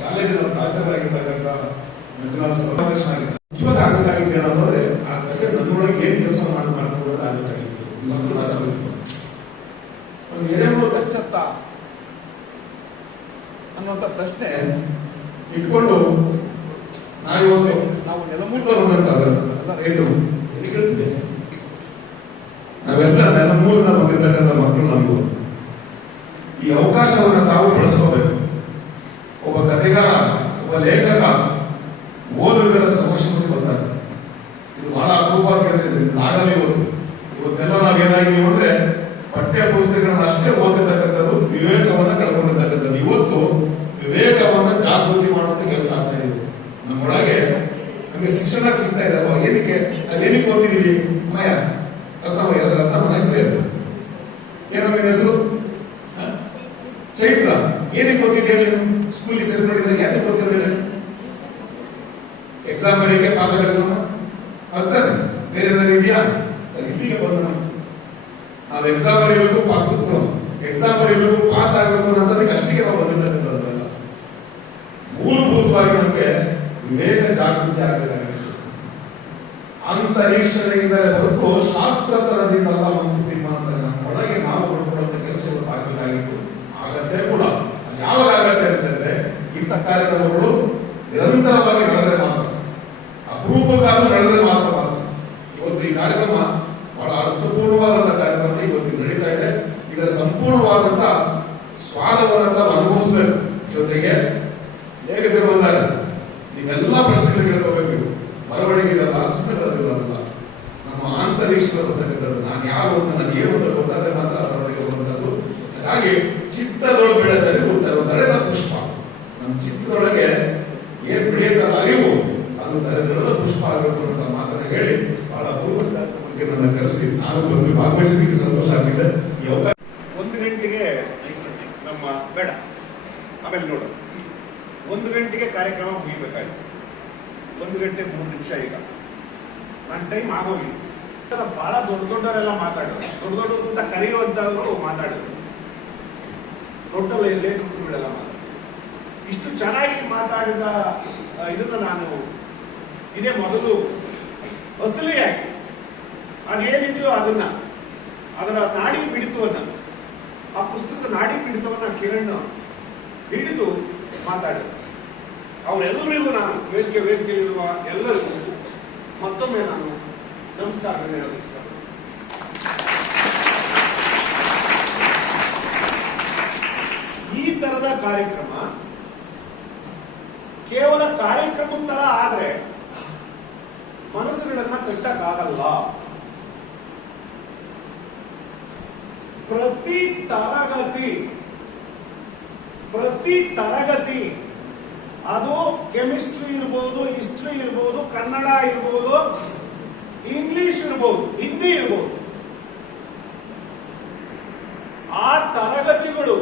ಕಾಲೇಜಿನ ಪ್ರಾಚಾರ್ಯರಾಗಿರ್ತಕ್ಕಂಥ ಮಂಜುನಾಥ್ ನಿಜವಾದ ಆಗಬೇಕಾಗಿದೆ ಅನ್ನೋದ್ರೆ ಆ ಕಥೆ ನನ್ನೊಳಗೆ ಏನ್ ಕೆಲಸ ಮಾಡ್ಕೊಳ್ಳೋದು ಆಗಬೇಕಾಗಿತ್ತು. ಒಂದು ಎರೆಹುಳು ಕಚ್ಚತ್ತ ಅನ್ನುವಂಥ ಪ್ರಶ್ನೆ ಇಟ್ಕೊಂಡು ನಾವಿವತ್ತು ನಾವು ನೆಲಮೂಲರು ರೈತರು ನಾವೆಲ್ಲ ನೆಲಮೂಲನ ಬಂದಿರ್ತಕ್ಕಂಥ ಮಕ್ಕಳು ನಮಗೂ ಈ ಅವಕಾಶವನ್ನು ತಾವು ಬಳಸ್ಕೋಬೇಕು. ಒಬ್ಬ ಕಥೆಗಾರ, ಒಬ್ಬ ಲೇಖಕ, ಓದುಗರ ಸಮಸ್ಯೆ ಬಂದಾಗ ಇದು ಬಹಳ ಅಪರೂಪ ಕೆಲಸ ಇದೆ. ಆಗಲ್ಲ ಇವತ್ತೆಲ್ಲ ನಾವೇನಾಗಿದ್ದೀವಿ ಅಂದ್ರೆ ಪಠ್ಯ ಪುಸ್ತಕಗಳನ್ನ ಅಷ್ಟೇ ಓದಿದ ನಿನ್ನ ಹೆಸರು? ಚೈತ್ರ. ಏನಕ್ಕೆ ಗೊತ್ತಿದೆ ನೀವು ಸ್ಕೂಲಿಗೆ ಸೇರಿ ನೋಡಿದ್ರೆ? ಏನಕ್ಕೆ ಗೊತ್ತಿರಲಿಲ್ಲ? ಎಕ್ಸಾಮ್ ಬರೀಕೆ ಪಾಸ್ ಆಗಿರೋದು ಆಗ್ತಾನೆ. ಬೇರೆ ಏನಾದ್ರು ಇದೆಯಾ? ಇಲ್ಲಿಗೆ ಬಂದ ನಾವು ಎಕ್ಸಾಮ್ ಬರೀಬೇಕು, ಎಕ್ಸಾಮ್ ಬರೀಬೇಕು, ಪಾಸ್ ಆಗಬೇಕು ಅನ್ನೋದಕ್ಕೆ ಅಷ್ಟಿಗೆ ನಾವು ಬಂದಿದ್ದಲ್ಲ. ಮೂಲಭೂತವಾಗಿ ನಮಗೆ ವಿವೇಕ ಜಾಗೃತಿ ಆಗಬೇಕಾಗಿತ್ತು. ಅಂತರೀಕ್ಷದಿಂದ ಹೊರತು ಶಾಸ್ತ್ರತರದಿಂದ ಮಂಕುತಿಮ್ಮ ಅಂತ ನಮ್ಮ ಒಳಗೆ ನಾವು ಹೊರಡುವಂತ ಕೆಲಸಗಳು ಆಗಬೇಕಾಗಿತ್ತು. ಆಗತ್ತೆ ಕೂಡ. ಯಾವಾಗ ಆಗತ್ತೆ ಅಂತಂದ್ರೆ ಇಂಥ ಕಾರ್ಯಕ್ರಮಗಳು ನಿರಂತರವಾಗಿ ನಡೆದರೆ ಮಾತ್ರ, ಅಪರೂಪಕ್ಕಾದ್ರೂ ನಡೆದರೆ ಮಾತ್ರ. ಇವತ್ತು ಈ ಕಾರ್ಯಕ್ರಮ ಬಹಳ ಅರ್ಥಪೂರ್ಣವಾದಂತಹ ಕಾರ್ಯಕ್ರಮ ಇವತ್ತು ನಡೀತಾ ಇದೆ. ಇದರ ಸಂಪೂರ್ಣವಾದಂತ ಸ್ವಾದವನ್ನ ಅನುಭವಿಸಬೇಕು. ಜೊತೆಗೆ ಲೇಖಕರು ಬಂದಾಗ ನೀವೆಲ್ಲ ಪ್ರಶ್ನೆಗಳು ಕೇಳ್ಕೋಬೇಕು. ಬರವಣಿಗೆ ಇರಲ್ಲ, ಸುಮ್ಮನೆ ನಮ್ಮ ಆಂತರಿಕ್ಷದ ಬರ್ತಕ್ಕಂಥದ್ದು. ನಾನು ಯಾರು ಅಂತ ನನಗೆ ಏನು ಅಂತ ಗೊತ್ತಾದ್ರೆ ಮಾತ್ರ ಬರವಣಿಗೆ ಬರುವಂಥದ್ದು. ಹಾಗಾಗಿ ಚಿತ್ತದೊಳಗೆ ಬೆಳೆದರೆ ತರದ ಪುಷ್ಪ. ನಮ್ಮ ಚಿತ್ತದೊಳಗೆ ಏನ್ ಬೆಳೆಯುತ್ತಲ್ಲ ಅರಿವು, ಅದು ತರದ ಪುಷ್ಪ ಆಗಬೇಕು ಅಂತ ಮಾತನ್ನ ಹೇಳಿ ಬಹಳ ಅಪೂರ್ವಕ ನನ್ನ ಕರೆಸಿ ನಾನು ಬಂದು ಭಾಗವಹಿಸಿದ್ದಕ್ಕೆ ಸಂತೋಷ ಆಗ್ತಿದೆ. 1 ಗಂಟೆಗೆ ನಮ್ಮ ಬೇಡ, ಆಮೇಲೆ ನೋಡು. 1 ಗಂಟೆಗೆ ಕಾರ್ಯಕ್ರಮ ಮುಗಿಬೇಕಾಯ್ತು. 1 ಗಂಟೆ 3 ನಿಮಿಷ. ಈಗ ನನ್ನ ಟೈಮ್ ಆಗೋಗಿ ಬಹಳ ದೊಡ್ಡವರೆಲ್ಲ ಮಾತಾಡೋದು, ದೊಡ್ಡವರು ಅಂತ ಕರೆಯುವಂತವರು ಮಾತಾಡೋದು, ದೊಡ್ಡ ಲೇಖಕರುಗಳೆಲ್ಲ ಮಾತಾಡೋದು. ಇಷ್ಟು ಚೆನ್ನಾಗಿ ಮಾತಾಡಿದ ಇದನ್ನ ನಾನು ಇದೇ ಮೊದಲು ಅಸಲಿಯಾಗಿ ಅದೇನಿದೆಯೋ ಅದರ ನಾಡಿ ಪಿಡಿತವನ್ನ, ಆ ಪುಸ್ತಕದ ನಾಡಿ ಪಿಡಿತವನ್ನ ಕಿರಣ್ ಹಿಡಿದು ಮಾತಾಡಿದ ಅವರೆಲ್ಲರಿಗೂ ನಾನು ವೇದಿಕೆಯಲ್ಲಿರುವ ಎಲ್ಲರಿಗೂ ಮತ್ತೊಮ್ಮೆ ನಾನು ನಮಸ್ಕಾರ ಹೇಳೋದು ಇಷ್ಟ. ಈ ತರದ ಕಾರ್ಯಕ್ರಮ ಕೇವಲ ಕಾರ್ಯಕ್ರಮದ ತರ ಆದ್ರೆ ಮನಸ್ಸುಗಳನ್ನ ಕಟ್ಟಕ್ಕಾಗಲ್ಲ. ಪ್ರತಿ ತರಗತಿ ಅದು ಕೆಮಿಸ್ಟ್ರಿ ಇರ್ಬೋದು, ಹಿಸ್ಟ್ರಿ ಇರ್ಬೋದು, ಕನ್ನಡ ಇರ್ಬೋದು, ಇಂಗ್ಲಿಷ್ ಇರ್ಬೋದು, ಹಿಂದಿ ಇರ್ಬೋದು, ಆ ತರಗತಿಗಳು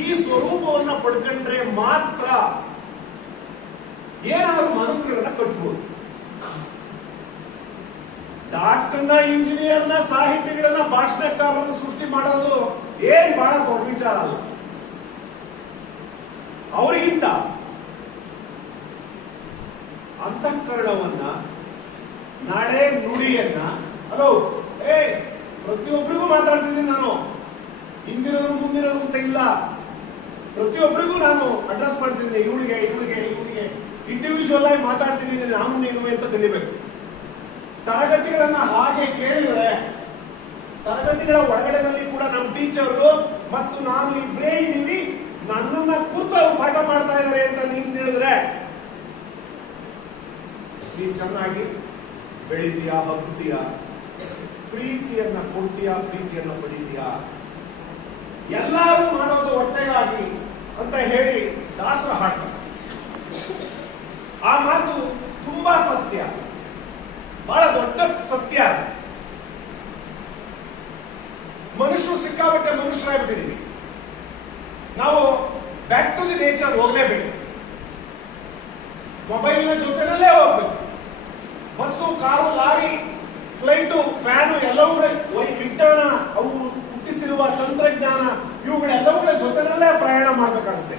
ಈ ಸ್ವರೂಪವನ್ನ ಪಡ್ಕೊಂಡ್ರೆ ಮಾತ್ರ ಏನಾದ್ರು ಮನಸ್ಸುಗಳನ್ನ ಕಟ್ಬೋದು. ಡಾಕ್ಟರ್ನ, ಇಂಜಿನಿಯರ್ನ, ಸಾಹಿತಿಗಳನ್ನ, ಭಾಷಣಕಾರರನ್ನ ಸೃಷ್ಟಿ ಮಾಡೋದು ಏನ್ ಬಹಳ ದೊಡ್ಡ ವಿಚಾರ ಅಲ್ಲ. ಅವರಿಗಿಂತ ಅಂತಃಕರಣವನ್ನ, ನಡೆ ನುಡಿಯನ್ನ, ಹಲೋ ಪ್ರತಿಯೊಬ್ಬರಿಗೂ ಮಾತಾಡ್ತಿದ್ದೀನಿ ನಾನು. ಹಿಂದಿರೋರು ಮುಂದಿರೋರು ಅಂತ ಇಲ್ಲ, ಪ್ರತಿಯೊಬ್ಬರಿಗೂ ನಾನು ಅಡ್ರೆಸ್ ಮಾಡ್ತಿದ್ದೀನಿ. ಇವಳಿಗೆ ಇಂಡಿವಿಜುವಲ್ ಆಗಿ ಮಾತಾಡ್ತಿದ್ದೀನಿ. ನಾನು ನೀನು ಅಂತ ತಿಳಿಬೇಕು. ತರಗತಿಗಳನ್ನ ಹಾಗೆ ಕೇಳಿದ್ರೆ, ತರಗತಿಗಳ ಒಳಗಡೆನಲ್ಲಿ ಕೂಡ ನಮ್ಮ ಟೀಚರ್ಗಳು ಮತ್ತು ನಾನು ಇಬ್ಬರೇ ಇದ್ದೀವಿ, ನನ್ನನ್ನ ಕೂತು ಪಾಠ ಮಾಡ್ತಾ ಇದ್ದಾರೆ ಅಂತ ನೀನ್ ತಿಳಿದ್ರೆ ನೀನ್ ಚೆನ್ನಾಗಿ ಬೆಳಿತೀಯಾ, ಹಬ್ಬತೀಯಾ, ಪ್ರೀತಿಯನ್ನ ಕೊಡ್ತೀಯಾ, ಪ್ರೀತಿಯನ್ನ ಪಡಿತೀಯಾ. ಎಲ್ಲರೂ ಮಾಡೋದು ಹೊಟ್ಟೆಗಾಗಿ ಅಂತ ಹೇಳಿ ದಾಸರ ಹಾಡ್ತಾರೆ. ಆ ಮಾತು ತುಂಬಾ ಸತ್ಯ, ಬಹಳ ದೊಡ್ಡ ಸತ್ಯ. ಮನುಷ್ಯರು ಸಿಕ್ಕಾಪಟ್ಟೆ ಮನುಷ್ಯರಾಗ್ಬಿಟ್ಟಿದೀವಿ. ನಾವು ಬ್ಯಾಕ್ ಟು ದಿ ನೇಚರ್ ಹೋಗ್ಲೇಬೇಕು. ಮೊಬೈಲ್ನ ಜೊತೆನಲ್ಲೇ ಹೋಗ್ಬೇಕು. Bus, car, lorry, flight, fan ಎಲ್ಲವೂ ವಿಜ್ಞಾನ, ಅವು ಹುಟ್ಟಿಸಿರುವ ತಂತ್ರಜ್ಞಾನ, ಇವುಗಳೆಲ್ಲವುಗಳ ಜೊತೆನಲ್ಲೇ ಪ್ರಯಾಣ ಮಾಡಬೇಕಾಗುತ್ತೆ.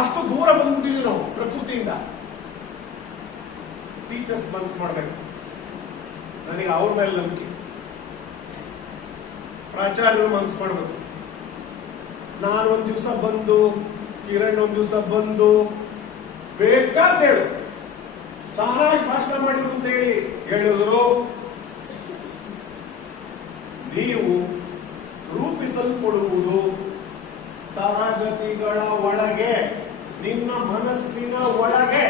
ಅಷ್ಟು ದೂರ ಬಂದ್ಬಿಟ್ಟಿದ್ವಿ ನಾವು ಪ್ರಕೃತಿಯಿಂದ. ಟೀಚರ್ಸ್ ಮನಸ್ಸು ಮಾಡಬೇಕು. ನನಗೆ ಅವ್ರ ಮೇಲೆ ನಂಬಿಕೆ. ಪ್ರಾಚಾರ್ಯರು ಮನಸ್ಸು ಮಾಡಬೇಕು. ನಾನು ಒಂದ್ ದಿವಸ ಬಂದು, ಕಿರಣ್ ಒಂದ್ ದಿವಸ ಬಂದು ಬೇಕಾದ ಹೇಳು, ಚೆನ್ನಾಗಿ ಭಾಷಣ ಮಾಡಿದ್ರು ಅಂತ ಹೇಳಿ ಹೇಳಿದ್ರು. ನೀವು ರೂಪಿಸಲ್ಪಡುವುದು ತರಗತಿಗಳ ಒಳಗೆ, ನಿಮ್ಮ ಮನಸ್ಸಿನ ಒಳಗೆ,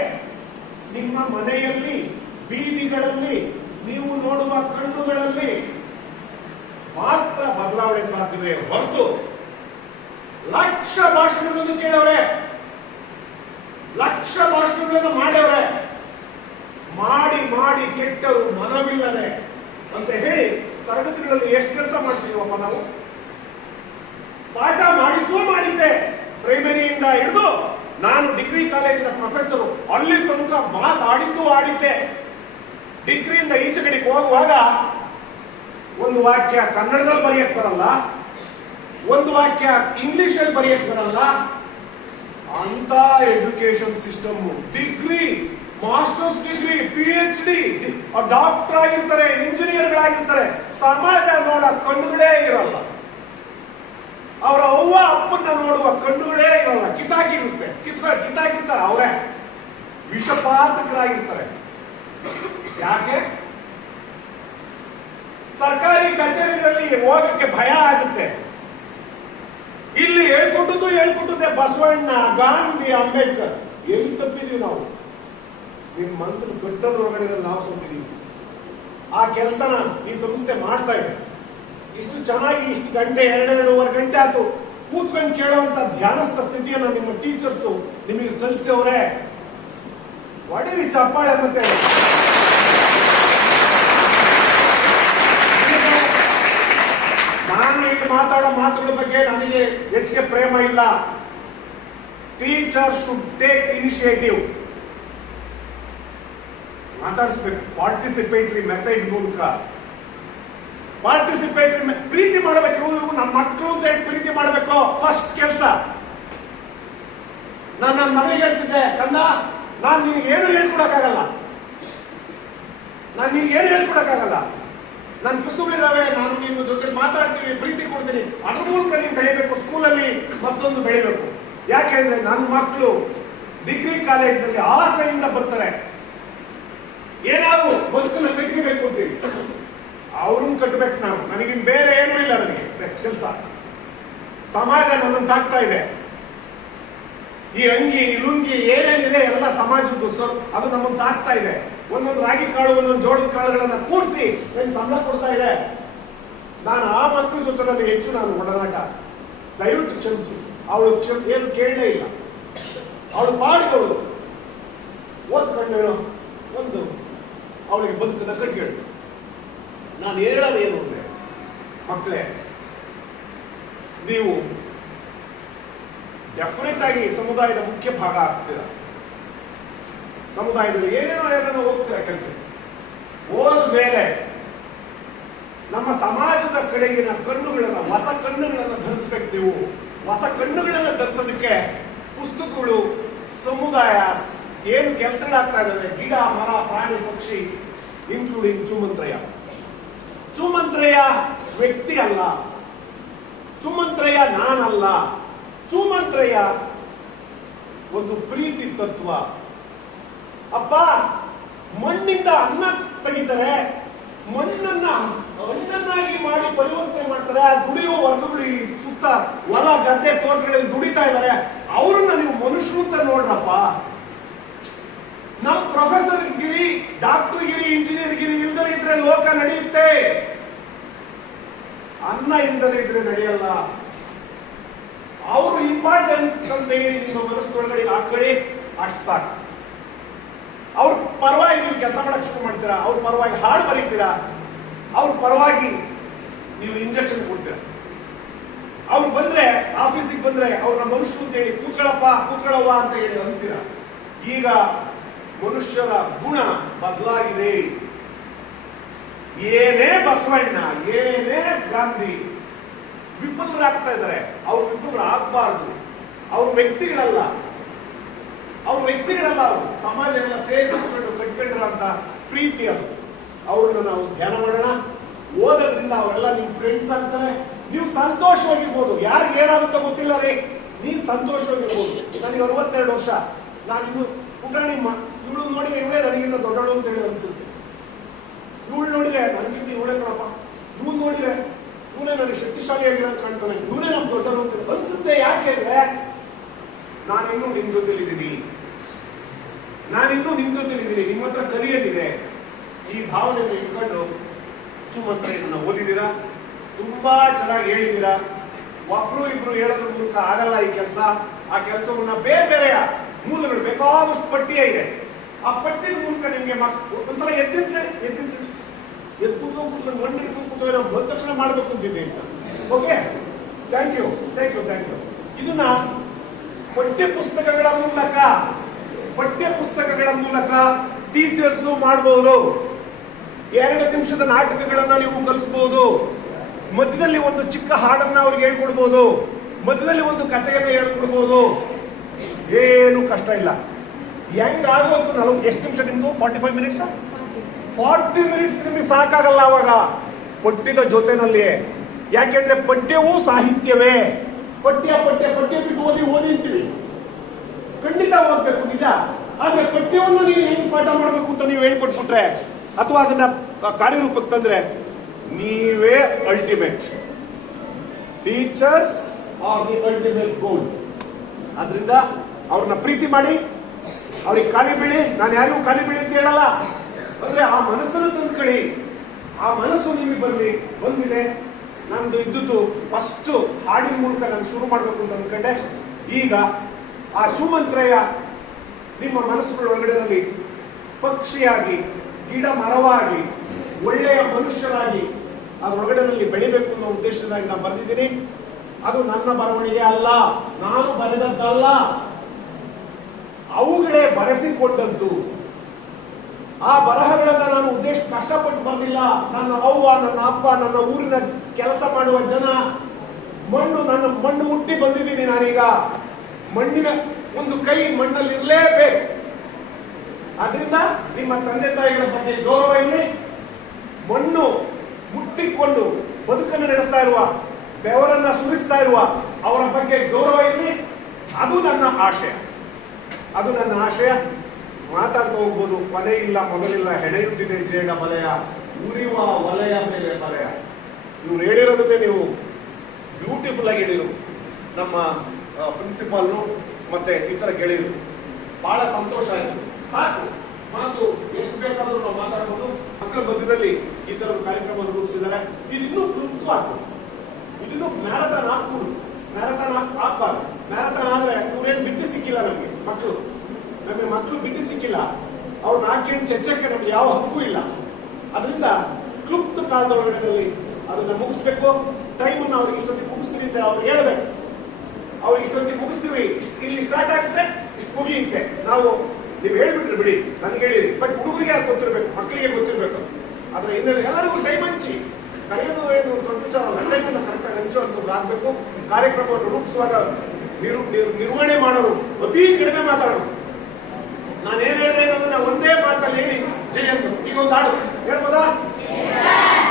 ನಿಮ್ಮ ಮನೆಯಲ್ಲಿ, ಬೀದಿಗಳಲ್ಲಿ, ನೀವು ನೋಡುವ ಕಣ್ಣುಗಳಲ್ಲಿ ಮಾತ್ರ ಬದಲಾವಣೆ ಸಾಧ್ಯವೇ ಹೊರತು ಲಕ್ಷ ಭಾಷಣಗಳನ್ನು ಕೇಳವ್ರೆ, ಲಕ್ಷ ಭಾಷಣಗಳನ್ನು ಮಾಡ್ಯವ್ರೆ, ಮಾಡಿ ಮಾಡಿ ಕೆಟ್ಟರು ಮನವಿಲ್ಲದೆ ಅಂತ ಹೇಳಿ ತರಗತಿಗಳಲ್ಲಿ ಎಷ್ಟು ಕೆಲಸ ಮಾಡ್ತೀವಪ್ಪ ನಾವು. ಪಾಠ ಮಾಡಿದ್ದೆ. ಪ್ರೈಮರಿಯಿಂದ ಹಿಡಿದು ನಾನು ಡಿಗ್ರಿ ಕಾಲೇಜಿನ ಪ್ರೊಫೆಸರು, ಅಲ್ಲಿ ತನಕ ಆಡಿದ್ದೆ. ಡಿಗ್ರಿಯಿಂದ ಈಚೆ ಕಡೆಗೆ ಹೋಗುವಾಗ ಒಂದು ವಾಕ್ಯ ಕನ್ನಡದಲ್ಲಿ ಬರೆಯಕ್ ಬರಲ್ಲ, ಒಂದು ವಾಕ್ಯ ಇಂಗ್ಲಿಷ್ ಅಲ್ಲಿ ಬರೆಯಕ್ ಬರಲ್ಲ. ಅಂತ education system, degree, masters degree, PhD, doctor ಆಗಿರ್ತಾರೆ, ಇಂಜಿನಿಯರ್ಗಳಾಗಿರ್ತಾರೆ. ಸಮಾಜ ನೋಡ ಕಣ್ಣುಗಳೇ ಇರಲ್ಲ, ಅವರ ಅವ್ವ ಅಪ್ಪನ್ನ ನೋಡುವ ಕಣ್ಣುಗಳೇ ಇರಲ್ಲ. ಕಿತ್ತಾಕಿರ್ತಾರೆ, ಅವರೇ ವಿಷಪಾತಕರಾಗಿರ್ತಾರೆ. ಯಾಕೆ? ಸರ್ಕಾರಿ ಕಚೇರಿಗಳಲ್ಲಿ ಹೋಗಕ್ಕೆ ಭಯ ಆಗುತ್ತೆ. ಇಲ್ಲಿ ಹೇಳ್ಕೊಟ್ಟದ್ದೇ ಬಸವಣ್ಣ, ಗಾಂಧಿ, ಅಂಬೇಡ್ಕರ್. ಎಲ್ಲಿ ತಪ್ಪಿದೀವಿ ನಾವು? ನಿಮ್ ಮನಸ್ಸನ್ನು ಕಟ್ಟೋದ್ರೊಳಗಡೆ ನಾವು ಸೋತಿದೀವಿ. ಆ ಕೆಲಸನ ಈ ಸಂಸ್ಥೆ ಮಾಡ್ತಾ ಇದೆ. ಇಷ್ಟು ಚೆನ್ನಾಗಿ ಇಷ್ಟು ಗಂಟೆ 2.5 ಗಂಟೆ ಆಯ್ತು ಕೂತ್ಕೊಂಡು ಕೇಳುವಂತ ಧ್ಯಾನಸ್ಥ ಸ್ಥಿತಿಯನ್ನ ನಿಮ್ಮ ಟೀಚರ್ಸು ನಿಮಗೆ ಕಲಿಸವ್ರೆ. ಒಡರಿ ಚಪ್ಪಾಳೆ. ಮತ್ತೆ ನಾನು ಇಲ್ಲಿ ಮಾತಾಡೋ ಮಾತುಗಳ ಬಗ್ಗೆ ನನಗೆ ಹೆಚ್ಚಿಗೆ ಪ್ರೇಮ ಇಲ್ಲ. ಟೀಚರ್ ಶುಡ್ ಟೇಕ್ ಇನಿಷಿಯೇಟಿವ್, ಮಾತಾಡಿಸ್ಬೇಕು. ಪಾರ್ಟಿಸಿಪೇಟರಿ ಮೆಥಡ್ ಮೂಲಕ ಪ್ರೀತಿ ಮಾಡಬೇಕು. ನಮ್ಮ ಮಕ್ಕಳು ಅಂತ ಹೇಳಿ ಪ್ರೀತಿ ಮಾಡಬೇಕು. ಫಸ್ಟ್ ಕೆಲಸ. ನಾನು ನನ್ನ ಮನೆಗೆ ಹೇಳ್ತಿದ್ದೆ, ಕಂದ ನಾನು ನಿನಗೆ ಏನು ಹೇಳ್ಕೊಡಕ್ಕಾಗಲ್ಲ, ನನ್ನ ಪುಸ್ತಕಗಳಿದಾವೆ, ನಾನು ನಿಮ್ಮ ಜೊತೆ ಮಾತಾಡ್ತೀನಿ, ಪ್ರೀತಿ ಕೊಡ್ತೀನಿ, ಅದ್ರ ಮೂಲಕ ನೀವು ಬೆಳಿಬೇಕು. ಸ್ಕೂಲಲ್ಲಿ ಮತ್ತೊಂದು ಬೆಳಿಬೇಕು. ಯಾಕೆಂದ್ರೆ ನನ್ನ ಮಕ್ಕಳು ಡಿಗ್ರಿ ಕಾಲೇಜಿನಲ್ಲಿ ಆಸೆಯಿಂದ ಬರ್ತಾರೆ, ಏನಾದ್ರು ಬದುಕನ್ನು ಕಟ್ಟಬೇಕು ಅಂತೀವಿ. ಅವ್ರನ್ನ ಕಟ್ಟಬೇಕು ನಾವು. ನನಗಿನ್ ಬೇರೆ ಏನೂ ಇಲ್ಲ. ನನಗೆ ಕೆಲಸ. ಸಮಾಜ ನನ್ನನ್ನು ಸಾಕ್ತಾ ಇದೆ. ಈ ಅಂಗಿ, ಈ ಲುಂಗಿ ಏನೇನಿದೆ ಎಲ್ಲ ಸಮಾಜದ್ದು ಅದು ನಮ್ಮನ್ನು ಸಾಕ್ತಾ ಇದೆ. ಒಂದೊಂದು ರಾಗಿ ಕಾಳು, ಒಂದೊಂದು ಜೋಳದ ಕಾಳುಗಳನ್ನ ಕೂಡಿಸಿ ನನಗೆ ಸಂಬಳ ಕೊಡ್ತಾ ಇದೆ. ನಾನು ಆ ಮಕ್ಕಳ ಜೊತೆನಲ್ಲಿ ಹೆಚ್ಚು ನಾನು ಒಡನಾಟ. ದಯವಿಟ್ಟು ಕ್ಷಮಿಸು. ಅವಳು ಏನು ಕೇಳಲೇ ಇಲ್ಲ. ಅವಳು ಪಾಡಿಗಳು ಓದ್ಕೊಂಡು ಹೇಳೋ ಒಂದು ಅವಳಿಗೆ ಬದುಕನ್ನ ಕಟ್ಕೇಳು. ನಾನು ಹೇಳೋದೇನು ಅಂದ್ರೆ, ಮಕ್ಕಳೇ, ನೀವು ಡೆಫಿನೆಟ್ ಆಗಿ ಸಮುದಾಯದ ಮುಖ್ಯ ಭಾಗ ಆಗ್ತೀರ. ಸಮುದಾಯದಲ್ಲಿ ಏನೇನೋ ಹೋಗ್ತೀರ ಕೆಲಸ. ಹೋದ ಮೇಲೆ ನಮ್ಮ ಸಮಾಜದ ಕಡೆಗಿನ ಕಣ್ಣುಗಳನ್ನ, ಹೊಸ ಕಣ್ಣುಗಳನ್ನ ಧರಿಸ್ಬೇಕು. ನೀವು ಹೊಸ ಕಣ್ಣುಗಳನ್ನ ಧರಿಸೋದಕ್ಕೆ ಪುಸ್ತಕಗಳು, ಸಮುದಾಯ ಏನು ಕೆಲಸಗಳಾಗ್ತಾ ಇದ್ದಾವೆ, ಗಿಡ, ಮರ, ಪ್ರಾಣಿ, ಪಕ್ಷಿ, ಇನ್ಕ್ಲೂಡಿಂಗ್ ಚುಮಂತ್ರಯ್ಯ ವ್ಯಕ್ತಿ ಅಲ್ಲ, ಚುಮಂತ್ರಯ್ಯ ನಾನಲ್ಲ. ಚುಮಂತ್ರಯ್ಯ ಒಂದು ಪ್ರೀತಿ ತತ್ವ. ಅಪ್ಪ ಮಣ್ಣಿಂದ ಅನ್ನ ತೆಗಿತಾರೆ, ಮಣ್ಣನ್ನಾಗಿ ಮಾಡಿ ಪರಿವರ್ತನೆ ಮಾಡ್ತಾರೆ. ಆ ದುಡಿಯುವ ವರ್ಗಗಳು ಈ ಸುತ್ತ ಹೊಲ, ಗದ್ದೆ, ತೋಟಗಳಲ್ಲಿ ದುಡಿತಾ ಇದ್ದಾರೆ. ಅವ್ರನ್ನ ನೀವು ಮನುಷ್ಯರು ಅಂತ ನೋಡ್ರಪ್ಪ. ನಮ್ಮ ಪ್ರೊಫೆಸರ್ ಗಿರಿ, ಡಾಕ್ಟರ್ ಗಿರಿ, ಇಂಜಿನಿಯರ್ ಗಿರಿ ಇಲ್ದಲೇ ಇದ್ರೆ ಲೋಕ ನಡೆಯುತ್ತೆ. ಅನ್ನ ಇಲ್ದಲೇ ಇದ್ರೆ ನಡೆಯಲ್ಲ. ಅವರು ಇಂಪಾರ್ಟೆಂಟ್ ಅಂತ ಹೇಳಿ ನಿಮ್ಮ ಮನಸ್ಸಿನೊಳಗಡೆ ಹಾಕೊಳ್ಳಿ, ಅಷ್ಟು ಸಾಕು. ಅವ್ರ ಪರವಾಗಿ ನೀವು ಕೆಲಸ ಮಾಡಕ್ ಶುರು ಮಾಡ್ತೀರಾ, ಅವ್ರ ಪರವಾಗಿ ಹಾಡು ಬರೀತೀರಾ, ಅವ್ರ ಪರವಾಗಿ ನೀವು ಇಂಜೆಕ್ಷನ್ ಕೊಡ್ತೀರಾ. ಅವ್ರು ಬಂದ್ರೆ, ಆಫೀಸಿಗೆ ಬಂದ್ರೆ ಅವ್ರನ್ನ ಮನುಷ್ಯರು ಅಂತ ಹೇಳಿ ಕೂತ್ಕೊಳ್ಳವ್ವ ಅಂತ ಹೇಳಿ ಅಂತೀರಾ. ಈಗ ಮನುಷ್ಯರ ಗುಣ ಬದಲಾಗಿದೆ. ಏನೇ ಬಸವಣ್ಣ, ಏನೇ ಗಾಂಧಿ ವಿಫಲರಾಗ್ತಾ ಇದ್ದಾರೆ. ಅವ್ರು ವಿಫಲರು ಆಗ್ಬಾರ್ದು. ಅವ್ರ ವ್ಯಕ್ತಿಗಳಲ್ಲ, ಅವರು ಸಮಾಜ ಎಲ್ಲ ಸೇರಿಸಿಕೊಂಡು ಕಟ್ಕೊಂಡ್ರ ಅಂತ ಪ್ರೀತಿ ಅದು. ಅವ್ರನ್ನ ನಾವು ಧ್ಯಾನ ಮಾಡೋಣ. ಓದೋದ್ರಿಂದ ಅವರೆಲ್ಲ ನಿಮ್ ಫ್ರೆಂಡ್ಸ್ ಆಗ್ತಾರೆ. ನೀವು ಸಂತೋಷವಾಗಿರ್ಬೋದು. ಯಾರಿಗೆ ಏನಾಗುತ್ತೋ ಗೊತ್ತಿಲ್ಲ ರೀ, ನೀನ್ ಸಂತೋಷವಾಗಿರ್ಬೋದು. ನನಗೆ 62 ವರ್ಷ. ನಾನು ಇನ್ನು ಪುಟಾಣಿ ಇವಳು ನೋಡಿದ್ರೆ ಇವಳೇ ನನಗಿಂತ ದೊಡ್ಡಳು ಅಂತ ಹೇಳಿ ಅನ್ಸುತ್ತೆ. ಇವಳು ನೋಡಿದ್ರೆ ನನಗಿಂತ ಇವಳೇ ಕಣಪ್ಪ, ಇವಳು ನೋಡಿದ್ರೆ ಇವನೇ ನನಗೆ ಶಕ್ತಿಶಾಲಿಯಾಗಿರೋ ಕಾಣ್ತಾನೆ, ಇವನೇ ನಮ್ ದೊಡ್ಡರು ಅಂತ ಅನ್ಸುತ್ತೆ. ಯಾಕೆ ಅಂದ್ರೆ ನಾನಿನ್ನೂ ನಿಮ್ ಜೊತೆಲಿದ್ದೀನಿ, ನಿಮ್ಮ ಹತ್ರ ಕಲಿಯೋದಿದೆ. ಈ ಭಾವನೆಯನ್ನು ಇಟ್ಕೊಂಡು ಚುಮಂತ್ರಯ್ಯನನ್ನ ಓದಿದ್ದೀರಾ, ತುಂಬಾ ಚೆನ್ನಾಗಿ ಹೇಳಿದ್ದೀರಾ. ಒಬ್ರು ಇಬ್ರು ಹೇಳೋದ್ರ ಮೂಲಕ ಆಗಲ್ಲ ಈ ಕೆಲಸ. ಆ ಕೆಲಸವನ್ನ ಬೇರೆ ಬೇರೆಯ ಮೂಲಗಳು ಬೇಕಾದಷ್ಟು ಪಟ್ಟಿಯೇ ಇದೆ. ಆ ಪಟ್ಟಿಯ ಮೂಲಕ ನಿಮ್ಗೆ ಒಂದ್ಸಲ ಎದ್ದು ಕೂತ್ಕೊಂಡು ಮಣ್ಣು ಹಿಡ್ಕೊಂಡು ಕೂತ್ಕೊಂಡು ಬಂದ ತಕ್ಷಣ ಮಾಡ್ಬೇಕು ಅಂತಿದ್ದೆ ಅಂತ. Okay, thank you. ಇದನ್ನ ಪಠ್ಯ ಪುಸ್ತಕಗಳ ಮೂಲಕ ಟೀಚರ್ಸ್ ಮಾಡಬಹುದು. 2 ನಿಮಿಷದ ನಾಟಕಗಳನ್ನ ನೀವು ಕಲಿಸಬಹುದು. ಮಧ್ಯದಲ್ಲಿ ಒಂದು ಚಿಕ್ಕ ಹಾಡನ್ನ ಅವ್ರಿಗೆ ಹೇಳ್ಕೊಡ್ಬೋದು. ಮಧ್ಯದಲ್ಲಿ ಒಂದು ಕಥೆಯನ್ನ ಹೇಳ್ಕೊಡ್ಬೋದು. ಏನು ಕಷ್ಟ ಇಲ್ಲ. ಹೆಂಗಾಗೋದು ಎಷ್ಟು ನಿಮಿಷ ನಿಮ್ದು? 45 ಮಿನಿಟ್ಸ್. 40 ಮಿನಿಟ್ಸ್ ನಿಮಗೆ ಸಾಕಾಗಲ್ಲ ಅವಾಗ ಪಠ್ಯದ ಜೊತೆನಲ್ಲಿ. ಯಾಕೆಂದ್ರೆ ಪಠ್ಯವೂ ಸಾಹಿತ್ಯವೇ. ಪಠ್ಯ ಬಿಟ್ಟು ಓದಿ ಅಂತೀವಿ. ಖಂಡಿತ ಓದ್ಬೇಕು ನಿಜ. ಆದ್ರೆ ಪಠ್ಯವನ್ನು ನೀವು ಹೆಂಗ್ ಪಾಠ ಮಾಡ್ಬೇಕು ಅಂತ ನೀವು ಹೇಳ್ಕೊಟ್ಬಿಟ್ರೆ ಅಥವಾ ಅದನ್ನ ಕಾರ್ಯರೂಪಕ್ಕೆ ತಂದ್ರೆ ನೀವೇ ultimate. Teachers are the ultimate goal. ಆದ್ರಿಂದ ಅವ್ರನ್ನ ಪ್ರೀತಿ ಮಾಡಿ, ಅವ್ರಿಗೆ ಖಾಲಿ ಬೀಳಿ. ನಾನು ಯಾರಿಗೂ ಖಾಲಿ ಬೀಳಿ ಅಂತ ಹೇಳಲ್ಲ. ಅಂದ್ರೆ ಆ ಮನಸ್ಸನ್ನು ತಂದ್ಕೊಳ್ಳಿ. ಆ ಮನಸ್ಸು ನಿಮಗೆ ಬಂದಿದೆ. ನಂದು ಇದ್ದದ್ದು ಫಸ್ಟ್ ಹಾಡಿನ ಮೂಲಕ ನಾನು ಶುರು ಮಾಡಬೇಕು ಅಂತ ಅಂದ್ಕೊಂಡೆ. ಈಗ ಆ ಚೂಮಂತ್ರಯ ನಿಮ್ಮ ಮನಸ್ಸುಗಳ ಒಳಗಡೆನಲ್ಲಿ ಪಕ್ಷಿಯಾಗಿ, ಗಿಡ ಮರವಾಗಿ, ಒಳ್ಳೆಯ ಮನುಷ್ಯರಾಗಿ ಅದರೊಳಗಡೆನಲ್ಲಿ ಬೆಳಿಬೇಕು ಅನ್ನೋ ಉದ್ದೇಶದಿಂದ ನಾನು ಬರೆದಿದ್ದೀನಿ. ಅದು ನನ್ನ ಬರವಣಿಗೆ ಅಲ್ಲ, ನಾನು ಬರೆದದ್ದಲ್ಲ, ಅವುಗಳೇ ಬರೆಸಿಕೊಂಡದ್ದು. ಆ ಬರಹಗಳನ್ನ ನಾನು ಉದ್ದೇಶ ಕಷ್ಟಪಟ್ಟು ಬರಲಿಲ್ಲ. ನನ್ನ ಅವ್ವ, ನನ್ನ ಅಪ್ಪ, ನನ್ನ ಊರಿನ ಕೆಲಸ ಮಾಡುವ ಜನ, ಮಣ್ಣು ಮುಟ್ಟಿ ಬಂದಿದ್ದೀನಿ ನಾನೀಗ. ಮಣ್ಣಿನ ಒಂದು ಕೈ ಮಣ್ಣಲ್ಲಿ ಇರಲೇಬೇಕು. ಆದ್ರಿಂದ ನಿಮ್ಮ ತಂದೆ ತಾಯಿಗಳ ಬಗ್ಗೆ ಗೌರವ ಇರಲಿ. ಮಣ್ಣು ಮುಟ್ಟಿಕೊಂಡು ಬದುಕನ್ನು ನಡೆಸ್ತಾ ಇರುವ, ಬೆವರನ್ನ ಸುರಿಸ್ತಾ ಇರುವ ಅವರ ಬಗ್ಗೆ ಗೌರವ ಇರಲಿ. ಅದು ನನ್ನ ಆಶಯ. ಮಾತಾಡ್ತಾ ಹೋಗ್ಬೋದು. ಕೊನೆ ಇಲ್ಲ, ಮೊದಲಿಲ್ಲ, ಹೆಣೆಯುತ್ತಿದೆ ಜೇಡ ಬಲಯ, ಉರಿಯುವ ವಲಯ ಮೇಲೆ ಬಲಯ. ಇವ್ರು ಹೇಳಿರೋದನ್ನೇ ನೀವು ಬ್ಯೂಟಿಫುಲ್ ಆಗಿ ಹೇಳಿರು. ನಮ್ಮ ಪ್ರಿನ್ಸಿಪಾಲ್ರು ಮತ್ತೆ ಇತರ ಗೆಳೆಯರು ಬಹಳ ಸಂತೋಷ ಆಯಿತು. ಸಾಕು ಮಾತು, ಎಷ್ಟು ಬೇಕಾದ್ರೂ ನಾವು ಮಾತಾಡಬಹುದು. ಮಕ್ಕಳ ಮಧ್ಯದಲ್ಲಿ ಈ ತರದ ಕಾರ್ಯಕ್ರಮವನ್ನು ರೂಪಿಸಿದ್ದಾರೆ. ಇದಿನ್ನೂ ಕ್ಲುಪ್ತವಾಗ್ತದೆ. ಇದನ್ನು ಮ್ಯಾರಥಾನ್ ಹಾಕೂಡುದು. ಮ್ಯಾರಥಾನ್ ಹಾಕ್ಬಾರ್ದು. ಮ್ಯಾರಥಾನ್ ಆದ್ರೆ ಇವ್ರೇನು ಬಿಟ್ಟು ಸಿಕ್ಕಿಲ್ಲ ನಮಗೆ ಮಕ್ಕಳು ಬಿಟ್ಟು ಸಿಕ್ಕಿಲ್ಲ. ಅವ್ರನ್ನ ಹಾಕಿ ಚರ್ಚೆಗೆ ನಮ್ಗೆ ಯಾವ ಹಕ್ಕು ಇಲ್ಲ. ಅದರಿಂದ ಕ್ಲುಪ್ತ ಕಾಲದ ಒಳಗಡೆಯಲ್ಲಿ ಅದನ್ನ ಮುಗಿಸ್ಬೇಕು. ಟೈಮನ್ನು ಅವ್ರಿಗೆ ಇಷ್ಟೊತ್ತಿಗೆ ಮುಗಿಸ್ತೀವಿ ಅಂತ ಅವ್ರು ಹೇಳ್ಬೇಕು. ಅವ್ರಿಗೆ ಇಷ್ಟೊತ್ತಿಗೆ ಮುಗಿಸ್ತೀವಿ, ಇಲ್ಲಿ ಸ್ಟಾರ್ಟ್ ಆಗುತ್ತೆ, ಇಷ್ಟು ಮುಗಿಯುತ್ತೆ. ನೀವು ಹೇಳ್ಬಿಟ್ರಿ ಬಿಡಿ, ನನ್ಗೆ ಹೇಳಿರಿ. ಬಟ್ ಹುಡುಗರಿಗೆ ಅದು ಗೊತ್ತಿರ್ಬೇಕು, ಮಕ್ಕಳಿಗೆ ಗೊತ್ತಿರ್ಬೇಕು. ಅದ್ರ ಹಿನ್ನೆಲೆ ಎಲ್ಲರಿಗೂ ಟೈಮ್ ಹಂಚಿ. ಕರೆಯೋದು ಏನು ದೊಡ್ಡ ವಿಚಾರ ಅಲ್ಲ. ಟೈಮನ್ನು ಕರೆಕ್ಟಾಗಿ ಹಂಚುವಂಥದ್ದು ಆಗಬೇಕು. ಕಾರ್ಯಕ್ರಮವನ್ನು ರೂಪಿಸುವಾಗ ನಿರ್ವಹಣೆ ಮಾಡೋರು ಅತಿ ಕಡಿಮೆ ಮಾತಾಡೋದು. ನಾನೇನ್ ಹೇಳಿದೆ ಅನ್ನೋದನ್ನ ಒಂದೇ ಮಾತಲ್ಲಿ ಹೇಳಿ ಜಯಂತು. ಈಗ ಒಂದು ಹಾಡು ಹೇಳ್ಬೋದಾ?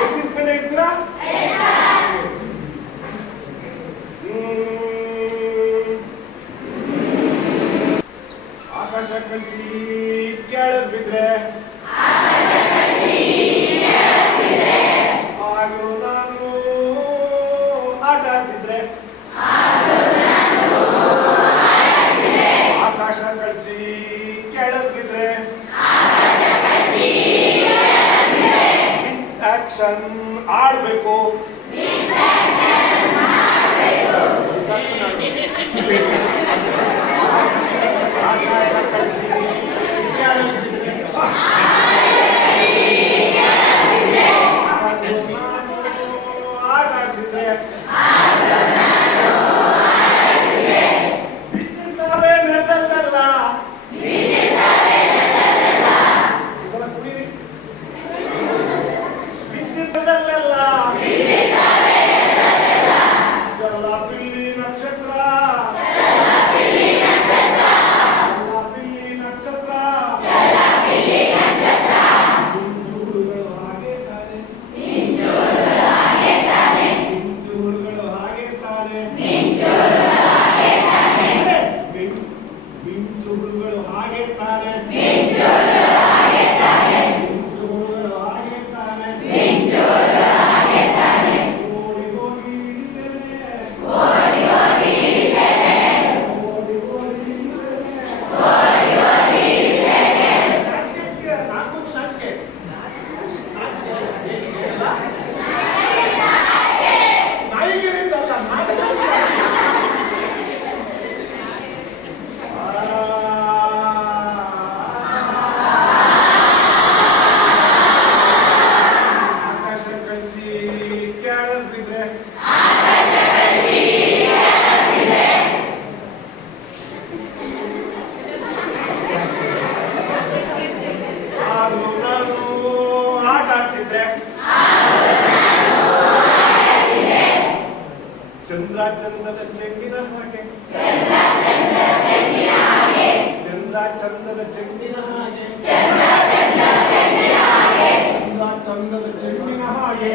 ಎತ್ತಿದ್ಮೇಲೆ ಹೇಳ್ತೀರಾ? ಆಕಾಶ ಕಳಿಸಿ ಕೆಳಗ್ ಬಿದ್ರೆ ಆಗು ನಾನು ಆಟ ಆಡ್ತಿದ್ರೆ. ಆಕಾಶ ಕಳಿಸಿ ಕೆಳಗ್ ಬಿದ್ರೆ ವಿತ್ ಆಕ್ಷನ್ ಆಡ್ಬೇಕು. ಆಕಾಶ ಕಳಿಸಿ ಕೆಳಗ್ ಬಿದ್ರೆ ಆಟ ಆಡ್ತಿದ್ರೆ. ಬಿಟ್ಟಿದ್ದಾವೆ ನೆಲದಲ್ಲ, ಸಲ ಕುಡೀರಿ. ಬಿಟ್ಟಿದ್ದಲ್ಲ ಜಲ ಪಿಲ್ಲಿ ನಕ್ಷತ್ರ, ಮಿಂಚುಗಳು ಹಾಗೆ ತಾನೆ, ಮಿಂಚುಗಳು ಹಾಗೆ ತಾನೆ, ಮಿಂಚುಗಳು ಹಾಗೆ ತಾನೆ, ಮಿಂಚುಗಳು ಹಾಗೆ ತಾನೆ. ಓಡಿ ಹೋಗಿ ಹಿಡಿತೇನೆ, ಓಡಿ ಹೋಗಿ ನಾಚಿಕೆ ನಾಲ್ಕು ನಾಚಿಕೆ ನಾಯಿಗಿರಿಂದ ಆಕಾಶ ಕಳಿಸಿ ಕೆಳಗ್ ಬಿದ್ರೆ ಚಂದದ ಚೆಂಡಿನ ಹಾಗೆ ಚಂದ್ರ ಚಂದದ ಚೆಂಡಿನ ಹಾಗೆ ಚಂದ್ರ ಚಂದದ ಚೆಂಡಿನ ಹಾಗೆ